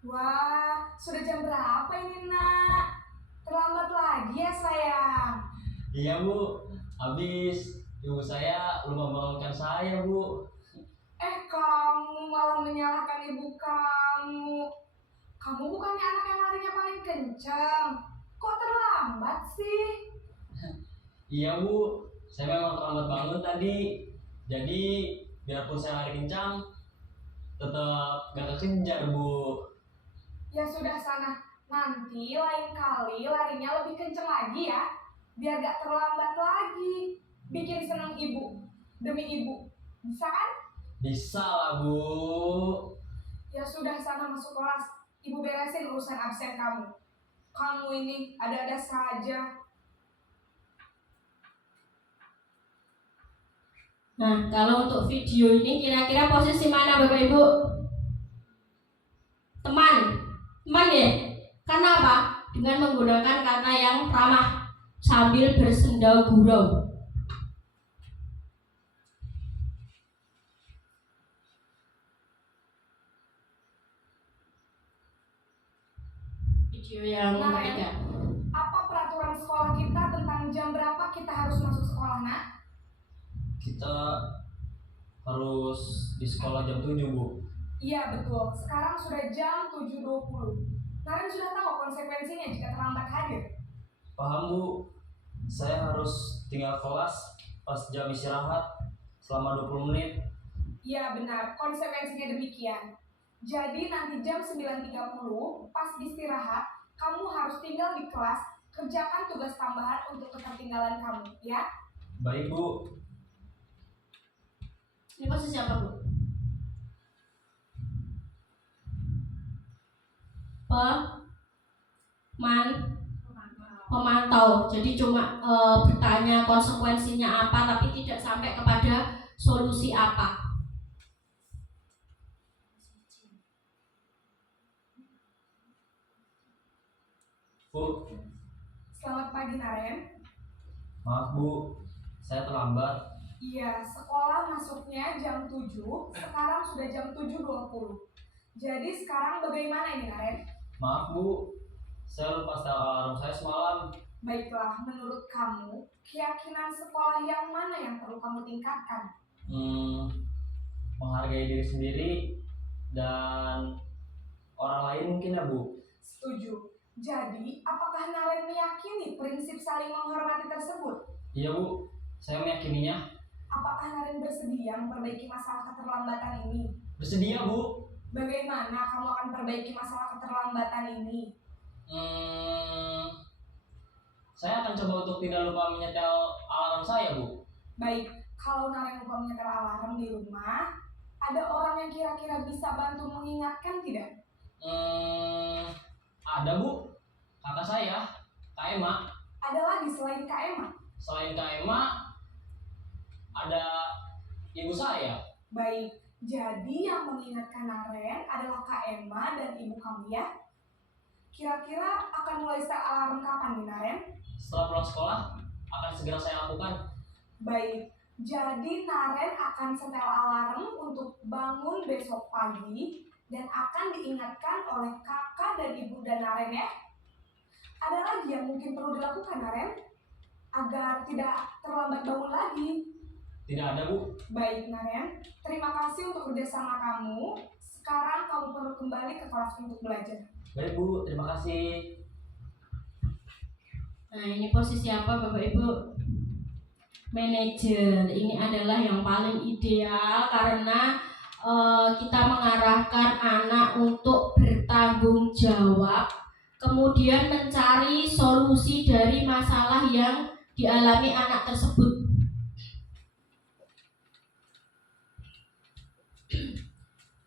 Wah, sudah jam berapa ini, Nak? Terlambat lagi ya, sayang. Iya Bu, habis ibu saya lupa membangunkan saya Bu. Kamu malah menyalahkan ibu kamu. Kamu bukannya anak yang larinya paling kencang. Kok terlambat sih? Iya Bu, saya memang terlambat bangun tadi. Jadi biarpun saya lari kencang, tetap gak kekejar Bu. Ya sudah sana. Nanti lain kali larinya lebih kencang lagi ya. Biar gak terlambat lagi. Bikin senang ibu. Demi ibu. Bisa kan? Bisa lah Bu. Ya sudah sana masuk kelas. Ibu beresin urusan absen kamu. Kamu ini ada-ada saja. Nah, kalau untuk video ini kira-kira posisi mana Bapak Ibu? Teman ya? Karena apa? Dengan menggunakan kata yang ramah sambil bersenda gurau. Video yang ketiga. Apa peraturan sekolah kita tentang jam berapa kita harus masuk sekolah, Nak? Kita harus di sekolah jam 7 Bu. Iya betul, sekarang sudah jam 7.20. Kalian sudah tahu konsekuensinya jika terlambat hadir? Paham Bu, saya harus tinggal kelas pas jam istirahat selama 20 menit. Iya benar, konsekuensinya demikian. Jadi nanti jam 9.30 pas istirahat, kamu harus tinggal di kelas, kerjakan tugas tambahan untuk ketertinggalan kamu, ya? Baik Bu. Ini posisi apa Bu? Pemantau. Jadi cuma bertanya konsekuensinya apa, tapi tidak sampai kepada solusi apa. Bu, Selamat pagi, Naren. maaf Bu, saya terlambat. Iya, sekolah masuknya jam 7, sekarang sudah jam 7.20. Jadi sekarang bagaimana ini, Naren? Maaf Bu, saya lupa setel alarm saya semalam. Baiklah, menurut kamu, keyakinan sekolah yang mana yang perlu kamu tingkatkan? Menghargai diri sendiri dan orang lain mungkin ya Bu. Setuju. Jadi, apakah Naren meyakini prinsip saling menghormati tersebut? Iya Bu, saya meyakininya. Apakah Naren bersedia memperbaiki masalah keterlambatan ini? Bersedia Bu. Bagaimana kamu akan perbaiki masalah keterlambatan ini? Saya akan coba untuk tidak lupa menyetel alarm saya Bu. Baik, kalau Naren lupa menyetel alarm di rumah, ada orang yang kira-kira bisa bantu mengingatkan tidak? Ada Bu, kakak saya, Kak Ema. Ada lagi selain Kak Emma? Selain Kak Ema, ada ibu saya. Baik, jadi yang mengingatkan Naren adalah Kak Emma dan ibu kamu ya? Kira-kira akan mulai setel alarm kapan nih, Naren? Setelah pulang sekolah, akan segera saya lakukan. Baik, jadi Naren akan setel alarm untuk bangun besok pagi dan akan diingatkan oleh kakak dan ibu dan Naren ya. Ada lagi yang mungkin perlu dilakukan, Naren? Agar tidak terlambat bangun lagi. Tidak ada Bu. Baik, Naren. Terima kasih untuk kerjasama kamu. Sekarang kamu perlu kembali ke kelas untuk belajar. Baik Bu, terima kasih. Nah, ini posisi apa Bapak Ibu? Manajer. Ini adalah yang paling ideal karena kita mengarahkan anak untuk bertanggung jawab, kemudian mencari solusi dari masalah yang dialami anak tersebut.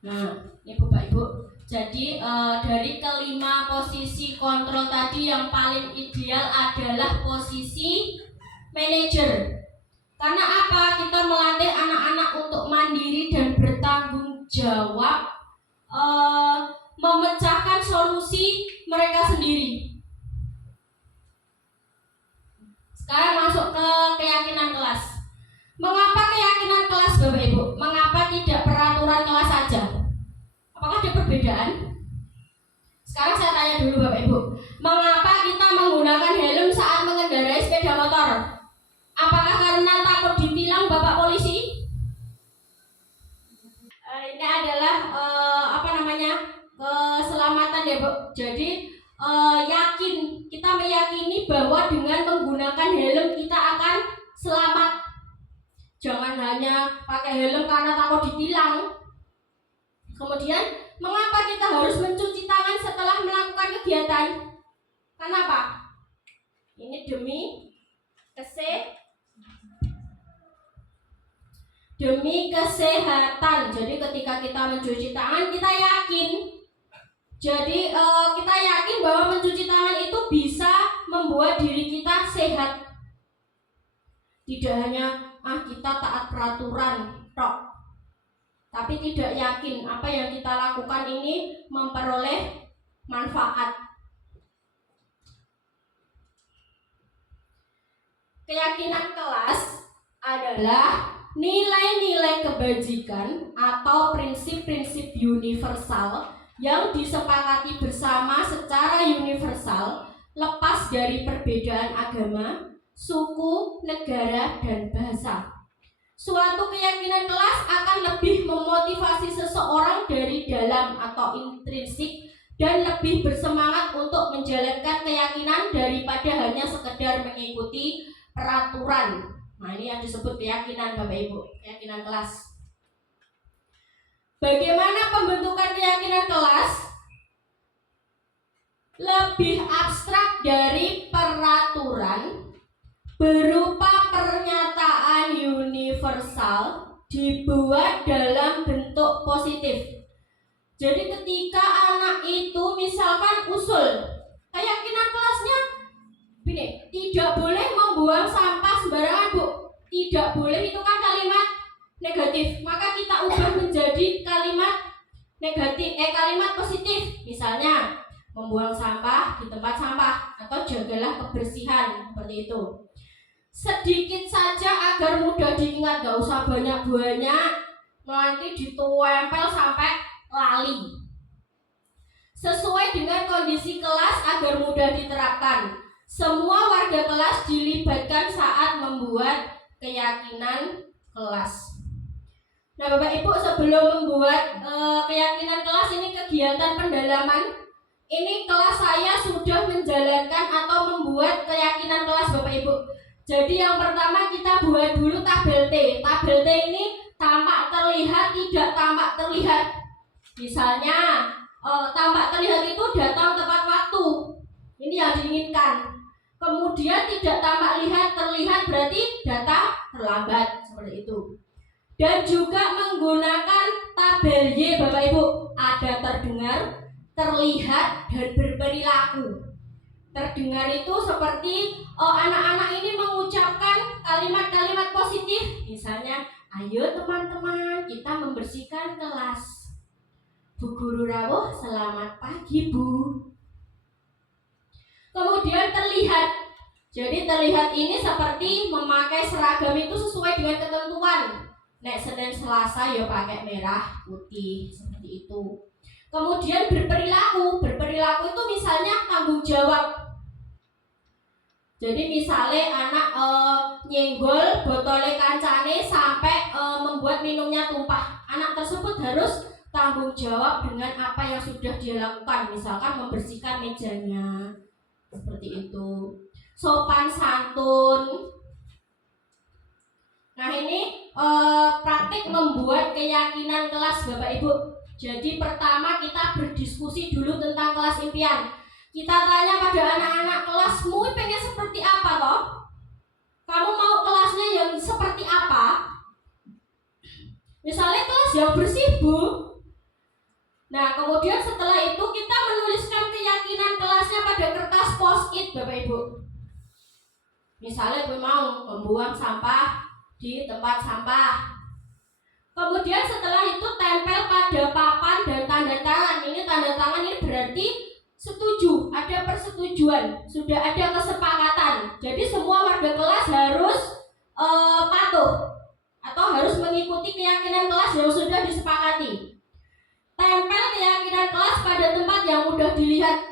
Nah, ini Bapak Ibu. Jadi dari kelima posisi kontrol tadi yang paling ideal adalah posisi manajer. Karena apa? Kita melatih anak-anak untuk mandiri dan bertanggung jawab, memecahkan solusi mereka sendiri. Sekarang masuk ke keyakinan kelas. Mengapa keyakinan kelas, Bapak Ibu? Mengapa tidak peraturan kelas saja? Apakah ada perbedaan? Sekarang saya tanya dulu Bapak Ibu, mengapa kita menggunakan helm saat mengendarai sepeda motor? Apakah karena takut ditilang Bapak polisi? Ini adalah keselamatan ya Bu. Jadi kita meyakini bahwa dengan menggunakan helm kita akan selamat. Jangan hanya pakai helm karena takut ditilang. Kemudian, mengapa kita harus mencuci tangan setelah melakukan kegiatan? Kenapa? Ini demi kesehatan. Jadi ketika kita mencuci tangan, kita yakin. Jadi kita yakin bahwa mencuci tangan itu bisa membuat diri kita sehat. Tidak hanya kita taat peraturan tok, tapi tidak yakin apa yang kita lakukan ini memperoleh manfaat. Keyakinan kelas adalah nilai-nilai kebajikan atau prinsip-prinsip universal yang disepakati bersama secara universal, lepas dari perbedaan agama, suku, negara, dan bahasa. Suatu keyakinan kelas akan lebih memotivasi seseorang dari dalam atau intrinsik dan lebih bersemangat untuk menjalankan keyakinan daripada hanya sekedar mengikuti peraturan. Nah, ini yang disebut keyakinan Bapak Ibu, keyakinan kelas. Bagaimana pembentukan keyakinan kelas? Lebih abstrak dari peraturan, berupa pernyataan universal dibuat dalam bentuk positif. Jadi ketika anak itu misalkan usul keyakinan kelasnya gini, tidak boleh membuang sampah sembarangan Bu, tidak boleh, itu kan kalimat negatif, maka kita ubah menjadi kalimat negatif, kalimat positif. Misalnya membuang sampah di tempat sampah atau jagalah kebersihan, seperti itu. Sedikit saja agar mudah diingat, gak usah banyak-banyak, nanti ditempel sampai lali. Sesuai dengan kondisi kelas agar mudah diterapkan. Semua warga kelas dilibatkan saat membuat keyakinan kelas. Nah Bapak Ibu, sebelum membuat keyakinan kelas ini kegiatan pendalaman. Ini kelas saya sudah menjalankan atau membuat keyakinan kelas Bapak Ibu. Jadi yang pertama kita buat dulu tabel T. Tabel T ini tampak terlihat, tidak tampak terlihat. Misalnya tampak terlihat itu datang tepat waktu. Ini yang diinginkan. Kemudian tidak tampak terlihat berarti datang terlambat, seperti itu. Dan juga menggunakan tabel Y Bapak Ibu. Ada terdengar, terlihat, dan berperilaku. Terdengar itu seperti anak-anak ini mengucapkan kalimat-kalimat positif. Misalnya, ayo teman-teman kita membersihkan kelas. Bu Guru Rawuh, selamat pagi Bu. Kemudian terlihat. Jadi terlihat ini seperti memakai seragam itu sesuai dengan ketentuan. Nek Senin Selasa ya pakai merah, putih, seperti itu. Kemudian berperilaku itu misalnya tanggung jawab. Jadi misalnya anak nyenggol botolnya kancane sampai membuat minumnya tumpah. Anak tersebut harus tanggung jawab dengan apa yang sudah dia lakukan. Misalkan membersihkan mejanya, seperti itu. Sopan santun. Nah ini praktik membuat keyakinan kelas Bapak Ibu. Jadi pertama kita berdiskusi dulu tentang kelas impian. Kita tanya pada anak-anak, kelasmu pengen seperti apa toh? Kamu mau kelasnya yang seperti apa? Misalnya kelas yang bersih Bu. Nah kemudian setelah itu kita menuliskan keyakinan kelasnya pada kertas post-it Bapak Ibu. Misalnya gue mau membuang sampah di tempat sampah. Kemudian setelah itu tempel pada papan dan tanda tangan. Ini tanda tangan ini berarti setuju, ada persetujuan, sudah ada kesepakatan. Jadi semua warga kelas harus patuh atau harus mengikuti keyakinan kelas yang sudah disepakati. Tempel keyakinan kelas pada tempat yang mudah dilihat.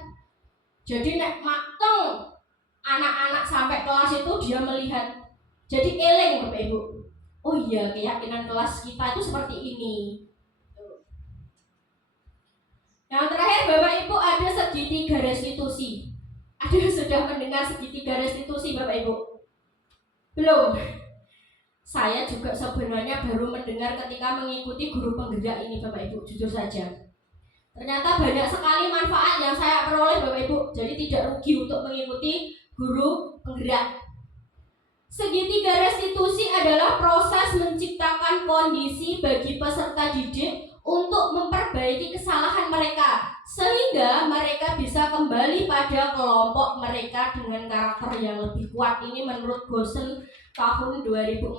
Jadi nek mateng anak-anak sampai kelas itu dia melihat. Jadi eling Bapak Ibu. Oh iya, keyakinan kelas kita itu seperti ini. Yang terakhir Bapak Ibu ada segitiga restitusi. Ada yang sudah mendengar segitiga restitusi Bapak Ibu? Belum. Saya juga sebenarnya baru mendengar ketika mengikuti guru penggerak ini Bapak Ibu, jujur saja. Ternyata banyak sekali manfaat yang saya peroleh Bapak Ibu. Jadi tidak rugi untuk mengikuti guru penggerak. Segitiga restitusi adalah proses menciptakan kondisi bagi peserta didik untuk memperbaiki kesalahan mereka sehingga mereka bisa kembali pada kelompok mereka dengan karakter yang lebih kuat. Ini menurut Gosen tahun 2004.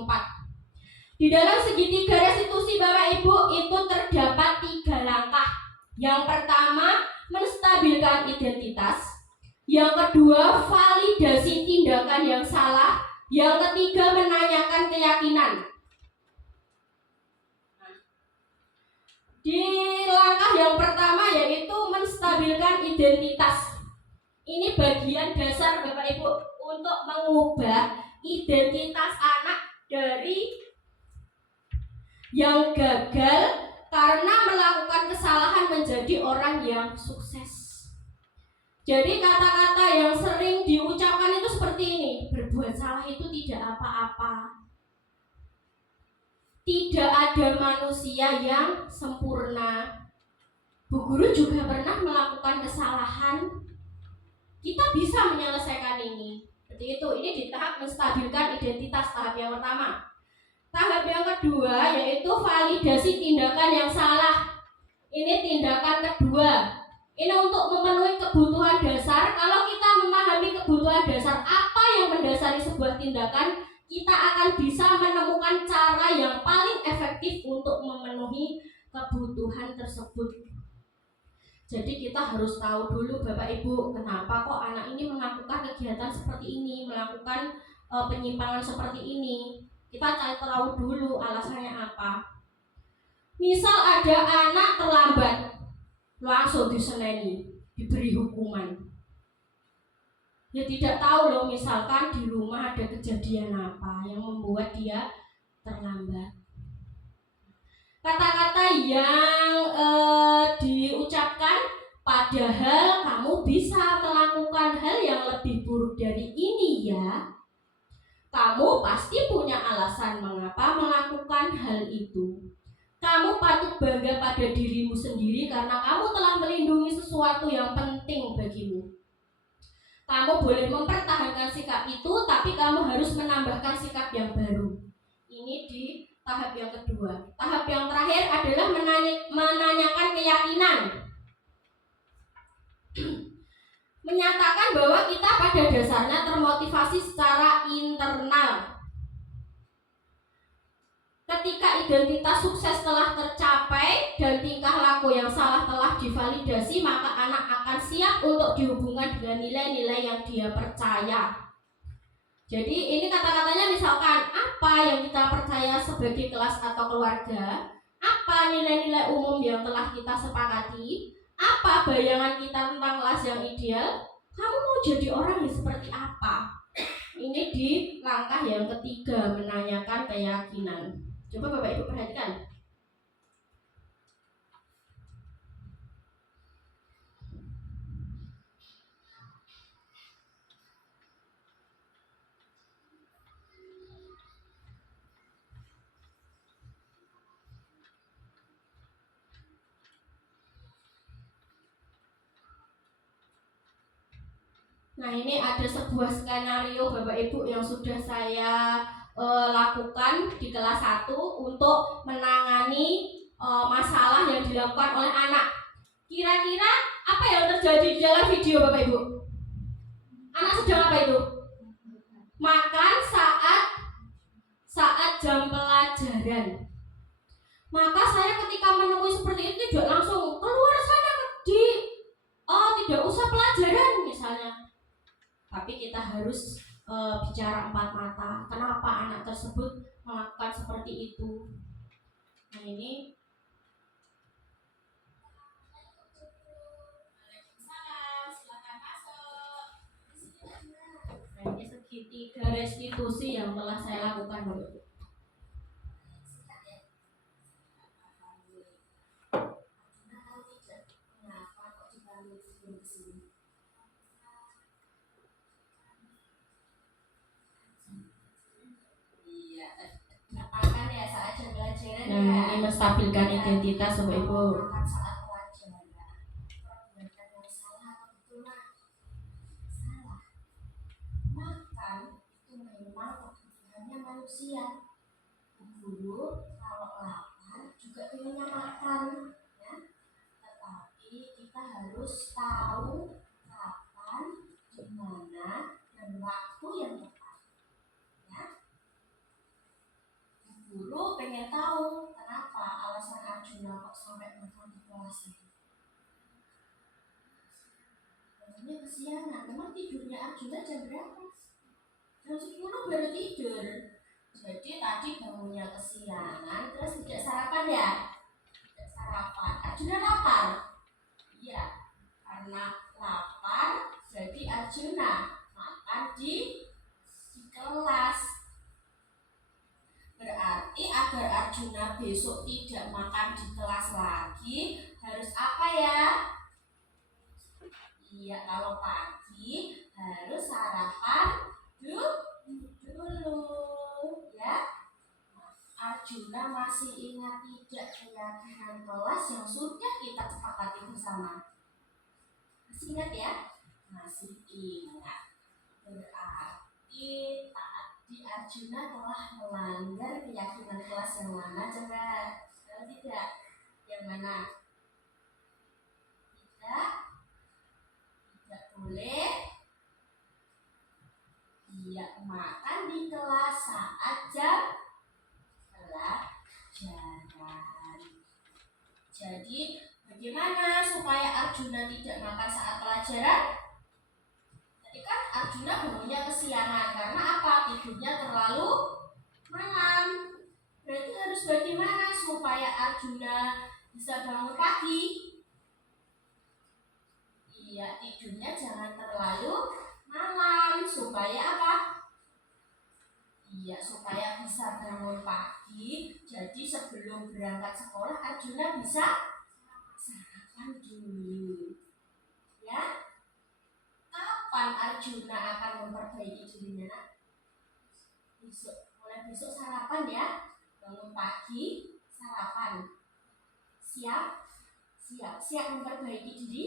Di dalam segitiga restitusi Bapak Ibu itu terdapat 3 langkah. Yang pertama, menstabilkan identitas. Yang kedua, validasi tindakan yang salah. Yang ketiga, menanyakan keyakinan. Di langkah yang pertama yaitu menstabilkan identitas. Ini bagian dasar Bapak Ibu untuk mengubah identitas anak dari yang gagal karena melakukan kesalahan menjadi orang yang sukses. Jadi kata-kata yang sering diucapkan itu seperti ini, berbuat salah itu tidak apa-apa. Tidak ada manusia yang sempurna. Bu Guru juga pernah melakukan kesalahan. Kita bisa menyelesaikan ini. Seperti itu, ini di tahap menstabilkan identitas, tahap yang pertama. Tahap yang kedua yaitu validasi tindakan yang salah. Ini tindakan kedua. Ini untuk memenuhi kebutuhan dasar. Kalau kita memahami kebutuhan dasar apa yang mendasari sebuah tindakan, kita akan bisa menemukan cara yang paling efektif untuk memenuhi kebutuhan tersebut. Jadi kita harus tahu dulu Bapak Ibu, kenapa kok anak ini melakukan kegiatan seperti ini, melakukan penyimpangan seperti ini. Kita cari tahu dulu alasannya apa. Misal ada anak terlambat, langsung diseneni, diberi hukuman. Ya tidak tahu loh, misalkan di rumah ada kejadian apa yang membuat dia terlambat. Kata-kata yang diucapkan, padahal kamu bisa melakukan hal yang lebih buruk dari ini ya. Kamu pasti punya alasan mengapa melakukan hal itu. Kamu patut bangga pada dirimu sendiri karena kamu telah melindungi sesuatu yang penting bagimu. Kamu boleh mempertahankan sikap itu, tapi kamu harus menambahkan sikap yang baru. Ini di tahap yang kedua. Tahap yang terakhir adalah menanyakan keyakinan. Menyatakan bahwa kita pada dasarnya termotivasi secara internal. Ketika identitas sukses telah tercapai dan tingkah laku yang salah telah divalidasi, maka anak akan siap untuk dihubungkan dengan nilai-nilai yang dia percaya. Jadi ini kata-katanya misalkan apa yang kita percaya sebagai kelas atau keluarga, apa nilai-nilai umum yang telah kita sepakati, apa bayangan kita tentang kelas yang ideal, kamu mau jadi orang yang seperti apa? Ini di langkah yang ketiga, menanyakan keyakinan. Coba Bapak Ibu perhatikan. Nah, ini ada sebuah skenario Bapak Ibu yang sudah saya lakukan di kelas 1 untuk menangani masalah yang dilakukan oleh anak. Kira-kira apa yang terjadi di dalam video Bapak Ibu? Anak sedang apa itu? Makan saat jam pelajaran. Maka saya ketika menemui seperti itu tidak langsung keluar sana tidak usah pelajaran misalnya. Tapi kita harus bicara empat mata. Kenapa anak tersebut melakukan seperti itu? Nah ini segitiga restitusi yang telah saya lakukan dulu. Yang ini menstabilkan identitas Bapak Ibu. Makan itu memang kebutuhannya manusia. Guru kalau lapar juga pengennya makan, ya. Tetapi kita harus tahu kapan, di mana, dan waktu yang tepat. Ya. Guru pengen tahu kenapa alasan Arjuna kok sampai makan di kelas ini. Bangunnya kesiangan. Memang tidurnya Arjuna jam berapa? Jam 10 baru tidur. Jadi tadi bangunnya kesiangan, terus tidak sarapan ya? Tidak sarapan. Arjuna lapar. Iya, karena lapar, jadi Arjuna makan di kelas. Berarti agar Arjuna besok tidak makan di kelas lagi, harus apa ya? Iya, kalau pagi harus sarapan dulu, ya. Arjuna masih ingat tidak keyakinan kelas yang sudah kita sepakati bersama? Masih ingat ya? Masih ingat. Berarti tadi Arjuna telah melanggar keyakinan kelas yang mana? Coba, kalau tidak, yang mana? Tidak boleh. Iya, makan di kelas saat jam pelajaran. Jadi, bagaimana supaya Arjuna tidak makan saat pelajaran? Tadi kan Arjuna bangunnya kesiangan karena apa? Tidurnya terlalu malam. Berarti harus bagaimana supaya Arjuna bisa bangun pagi? Iya, tidurnya jangan terlalu malam supaya apa? Iya, supaya bisa bangun pagi. Jadi sebelum berangkat sekolah Arjuna bisa sarapan dulu. Ya. Kapan Arjuna akan memperbaiki dirinya? Besok. Mulai besok sarapan ya. Bangun pagi, sarapan. Siap memperbaiki diri.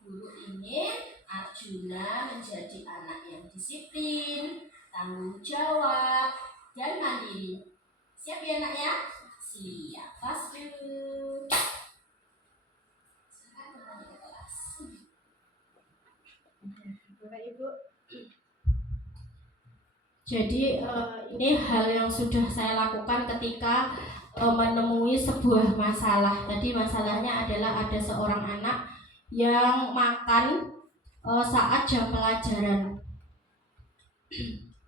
Guru ingin Arjuna menjadi anak yang disiplin, tanggung jawab, dan mandiri. Siap ya nak ya? Siap. Kelas dulu. Sekarang kembali ke kelas. Bapak Ibu. Jadi ini hal yang sudah saya lakukan ketika menemui sebuah masalah. Tadi masalahnya adalah ada seorang anak yang makan saat jam pelajaran.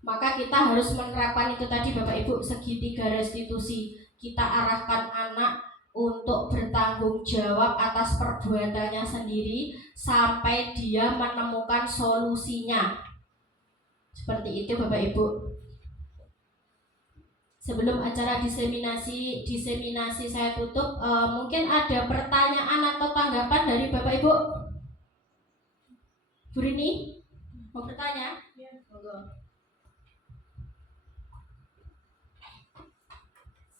Maka kita harus menerapkan itu tadi Bapak Ibu, segitiga restitusi. Kita arahkan anak untuk bertanggung jawab atas perbuatannya sendiri sampai dia menemukan solusinya. Seperti itu Bapak Ibu. Sebelum acara diseminasi saya tutup, mungkin ada pertanyaan atau tanggapan dari Bapak Ibu. Bu Rini, mau bertanya? Ya. Monggo.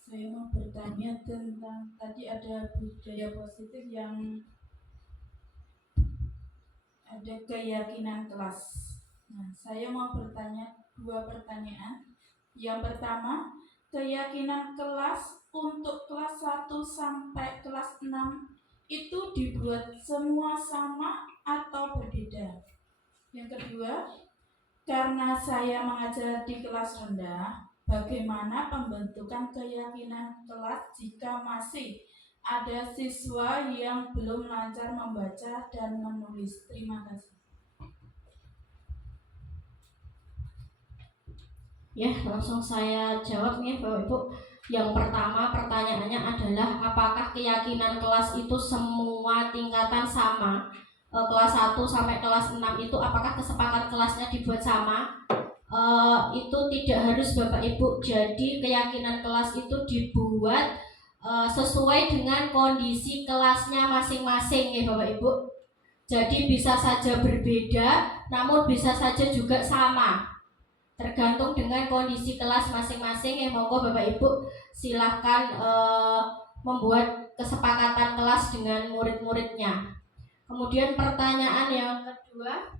Saya mau bertanya tentang tadi ada budaya positif yang ada keyakinan kelas. Nah, saya mau bertanya 2 pertanyaan. Yang pertama, keyakinan kelas untuk kelas 1 sampai kelas 6 itu dibuat semua sama atau berbeda? Yang kedua, karena saya mengajar di kelas rendah, bagaimana pembentukan keyakinan kelas jika masih ada siswa yang belum lancar membaca dan menulis? Terima kasih. Ya, langsung saya jawab nih Bapak Ibu. Yang pertama pertanyaannya adalah apakah keyakinan kelas itu semua tingkatan sama? Kelas 1 sampai kelas 6 itu apakah kesepakatan kelasnya dibuat sama? Itu tidak harus Bapak Ibu. Jadi keyakinan kelas itu dibuat sesuai dengan kondisi kelasnya masing-masing ya Bapak Ibu. Jadi bisa saja berbeda, namun bisa saja juga sama. Tergantung dengan kondisi kelas masing-masing. Ya monggo Bapak Ibu silahkan membuat kesepakatan kelas dengan murid-muridnya. Kemudian pertanyaan yang kedua,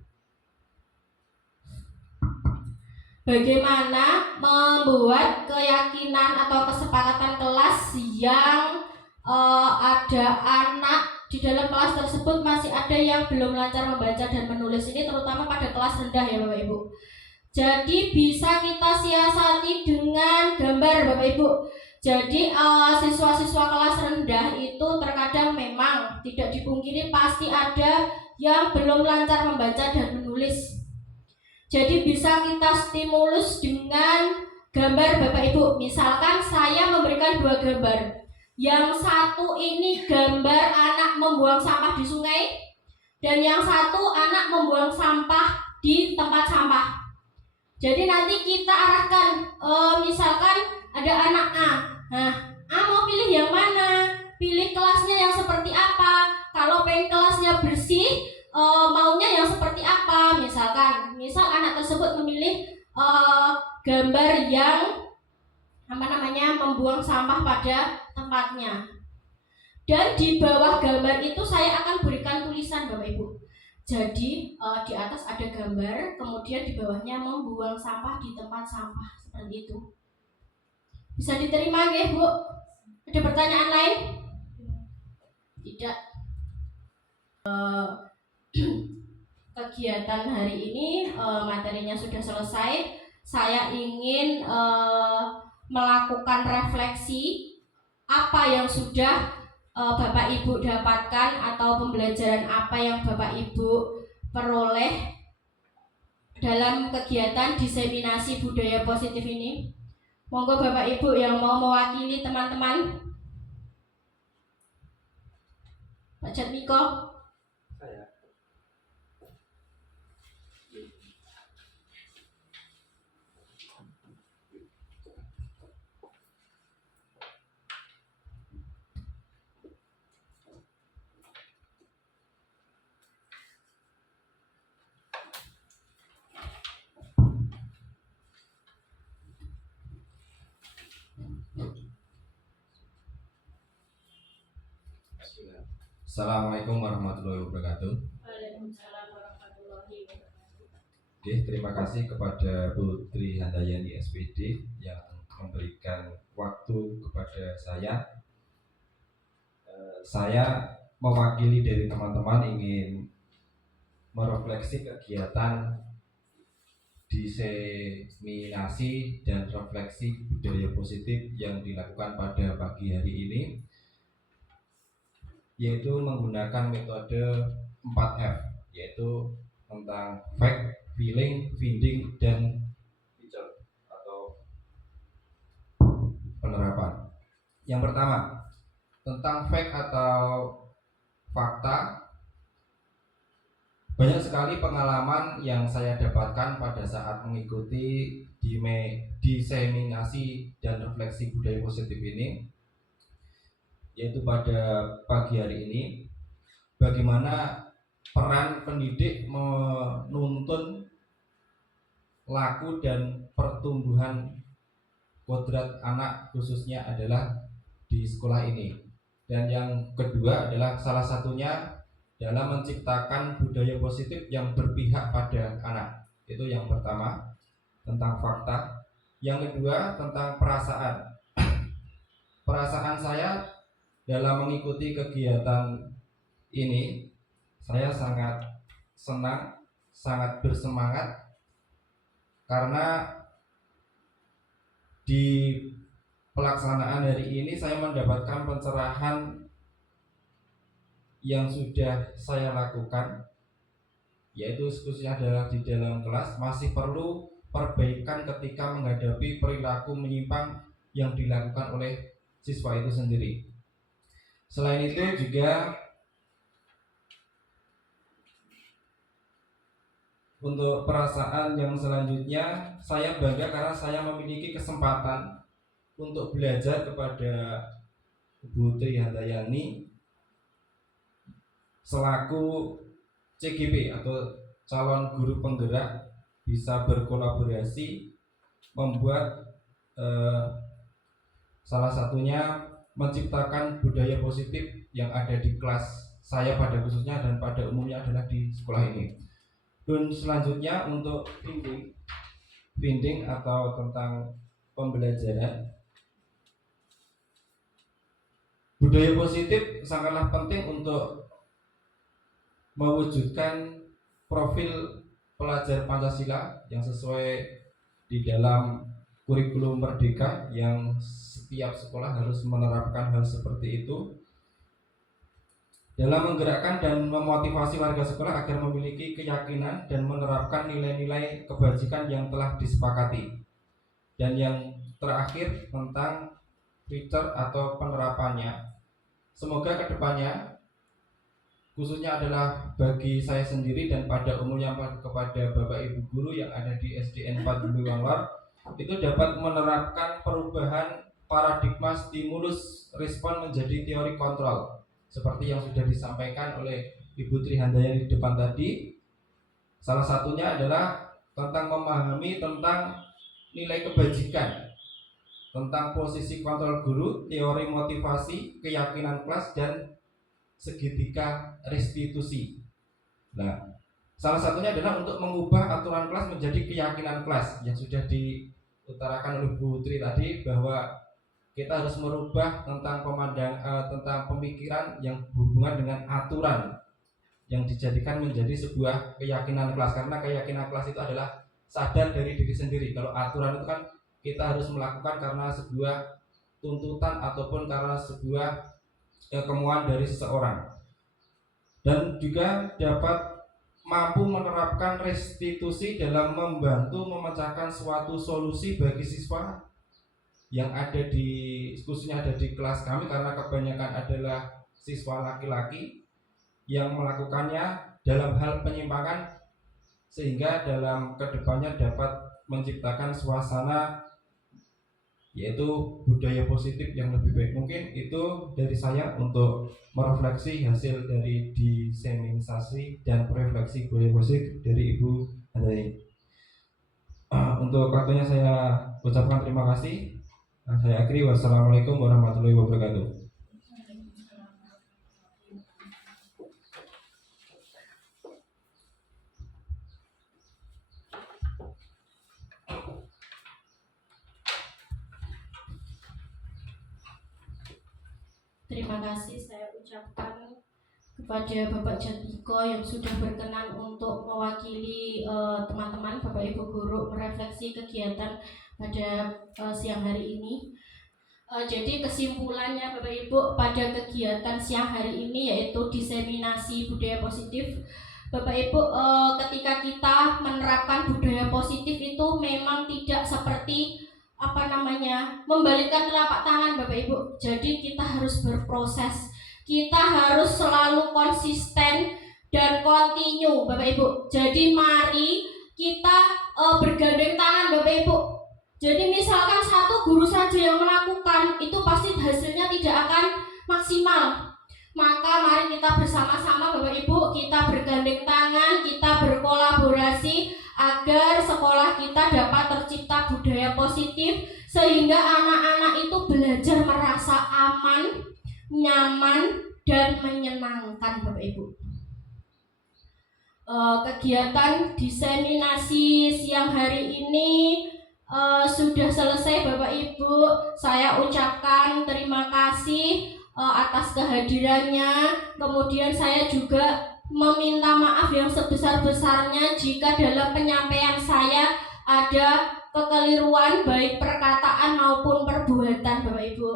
bagaimana membuat keyakinan atau kesepakatan kelas yang ada anak di dalam kelas tersebut masih ada yang belum lancar membaca dan menulis, ini terutama pada kelas rendah ya Bapak Ibu. Jadi bisa kita siasati dengan gambar Bapak Ibu. Jadi siswa-siswa kelas rendah itu terkadang memang tidak dipungkiri pasti ada yang belum lancar membaca dan menulis. Jadi bisa kita stimulus dengan gambar Bapak Ibu. Misalkan saya memberikan 2 gambar. Yang satu ini gambar anak membuang sampah di sungai, dan yang satu anak membuang sampah di tempat sampah. Jadi nanti kita arahkan, misalkan ada anak A. Nah, A mau pilih yang mana? Pilih kelasnya yang seperti apa? Kalau pengen kelasnya bersih, maunya yang seperti apa? Misal anak tersebut memilih gambar yang membuang sampah pada tempatnya. Dan di bawah gambar itu saya akan berikan tulisan Bapak Ibu. Jadi di atas ada gambar, kemudian di bawahnya membuang sampah di tempat sampah, seperti itu. Bisa diterima nggih, Bu? Ada pertanyaan lain? Tidak. Kegiatan hari ini materinya sudah selesai. Saya ingin melakukan refleksi apa yang sudah Bapak Ibu dapatkan atau pembelajaran apa yang Bapak Ibu peroleh dalam kegiatan diseminasi budaya positif ini. Monggo Bapak Ibu yang mau mewakili teman-teman. Pak Jatmiko. Saya. Assalamualaikum warahmatullahi wabarakatuh. Waalaikumsalam warahmatullahi wabarakatuh. Oke, terima kasih kepada Bu Tri Handayani SPD yang memberikan waktu kepada saya. Saya mewakili dari teman-teman ingin merefleksi kegiatan diseminasi dan refleksi budaya positif yang dilakukan pada pagi hari ini, yaitu menggunakan metode 4F, yaitu tentang fact, feeling, finding, dan feature atau penerapan. Yang pertama, tentang fact atau fakta. Banyak sekali pengalaman yang saya dapatkan pada saat mengikuti diseminasi dan refleksi budaya positif ini, yaitu pada pagi hari ini, bagaimana peran pendidik menuntun laku dan pertumbuhan kodrat anak khususnya adalah di sekolah ini. Dan yang kedua adalah salah satunya dalam menciptakan budaya positif yang berpihak pada anak. Itu yang pertama, tentang fakta. Yang kedua, tentang perasaan. Perasaan saya dalam mengikuti kegiatan ini, saya sangat senang, sangat bersemangat, karena di pelaksanaan hari ini saya mendapatkan pencerahan yang sudah saya lakukan, yaitu khususnya adalah di dalam kelas masih perlu perbaikan ketika menghadapi perilaku menyimpang yang dilakukan oleh siswa itu sendiri. Selain itu juga untuk perasaan yang selanjutnya, saya bangga karena saya memiliki kesempatan untuk belajar kepada Bu Tri Handayani selaku CGP atau calon guru penggerak, bisa berkolaborasi membuat salah satunya menciptakan budaya positif yang ada di kelas saya pada khususnya dan pada umumnya adalah di sekolah ini. Dan selanjutnya untuk binding atau tentang pembelajaran, budaya positif sangatlah penting untuk mewujudkan profil pelajar Pancasila yang sesuai di dalam kurikulum Merdeka yang setiap sekolah harus menerapkan hal seperti itu dalam menggerakkan dan memotivasi warga sekolah agar memiliki keyakinan dan menerapkan nilai-nilai kebajikan yang telah disepakati. Dan yang terakhir tentang feature atau penerapannya, semoga kedepannya khususnya adalah bagi saya sendiri dan pada umumnya kepada Bapak Ibu guru yang ada di SDN 4 Gumiwang Lor, itu dapat menerapkan perubahan paradigma stimulus respon menjadi teori kontrol seperti yang sudah disampaikan oleh Ibu Tri Handayani di depan tadi. Salah satunya adalah tentang memahami tentang nilai kebajikan, tentang posisi kontrol guru, teori motivasi, keyakinan kelas, dan segitiga restitusi. Nah, salah satunya adalah untuk mengubah aturan kelas menjadi keyakinan kelas yang sudah diutarakan oleh Bu Tri tadi, bahwa kita harus merubah tentang tentang pemikiran yang berhubungan dengan aturan yang dijadikan menjadi sebuah keyakinan kelas, karena keyakinan kelas itu adalah sadar dari diri sendiri. Kalau aturan itu kan kita harus melakukan karena sebuah tuntutan ataupun karena sebuah kemauan dari seseorang, dan juga dapat mampu menerapkan restitusi dalam membantu memecahkan suatu solusi bagi siswa yang ada di khususnya ada di kelas kami, karena kebanyakan adalah siswa laki-laki yang melakukannya dalam hal penyimpangan, sehingga dalam kedepannya dapat menciptakan suasana yaitu budaya positif yang lebih baik. Mungkin itu dari saya untuk merefleksi hasil dari diseminisasi dan refleksi budaya positif dari Ibu Handayani. Untuk waktunya saya ucapkan terima kasih. Saya akhiri. Wassalamualaikum warahmatullahi wabarakatuh. Terima kasih saya ucapkan kepada Bapak Jatmiko yang sudah berkenan untuk mewakili teman-teman Bapak Ibu guru merefleksi kegiatan pada siang hari ini. Jadi kesimpulannya Bapak Ibu pada kegiatan siang hari ini yaitu diseminasi budaya positif. Bapak Ibu, ketika kita menerapkan budaya positif itu memang tidak seperti membalikkan telapak tangan Bapak Ibu. Jadi kita harus berproses, kita harus selalu konsisten dan kontinu Bapak Ibu. Jadi mari kita bergandeng tangan Bapak Ibu. Jadi misalkan satu guru saja yang melakukan, itu pasti hasilnya tidak akan maksimal. Maka mari kita bersama-sama Bapak Ibu, kita bergandeng tangan, kita berkolaborasi agar sekolah kita dapat tercipta budaya positif, sehingga anak-anak itu belajar merasa aman, nyaman, dan menyenangkan Bapak Ibu. kegiatan diseminasi siang hari ini sudah selesai Bapak Ibu. Saya ucapkan terima kasih atas kehadirannya. Kemudian saya juga meminta maaf yang sebesar-besarnya jika dalam penyampaian saya ada kekeliruan baik perkataan maupun perbuatan Bapak Ibu.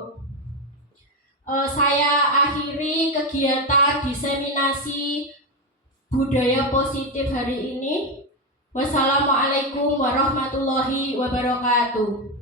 Saya akhiri kegiatan diseminasi budaya positif hari ini. Wassalamualaikum warahmatullahi wabarakatuh.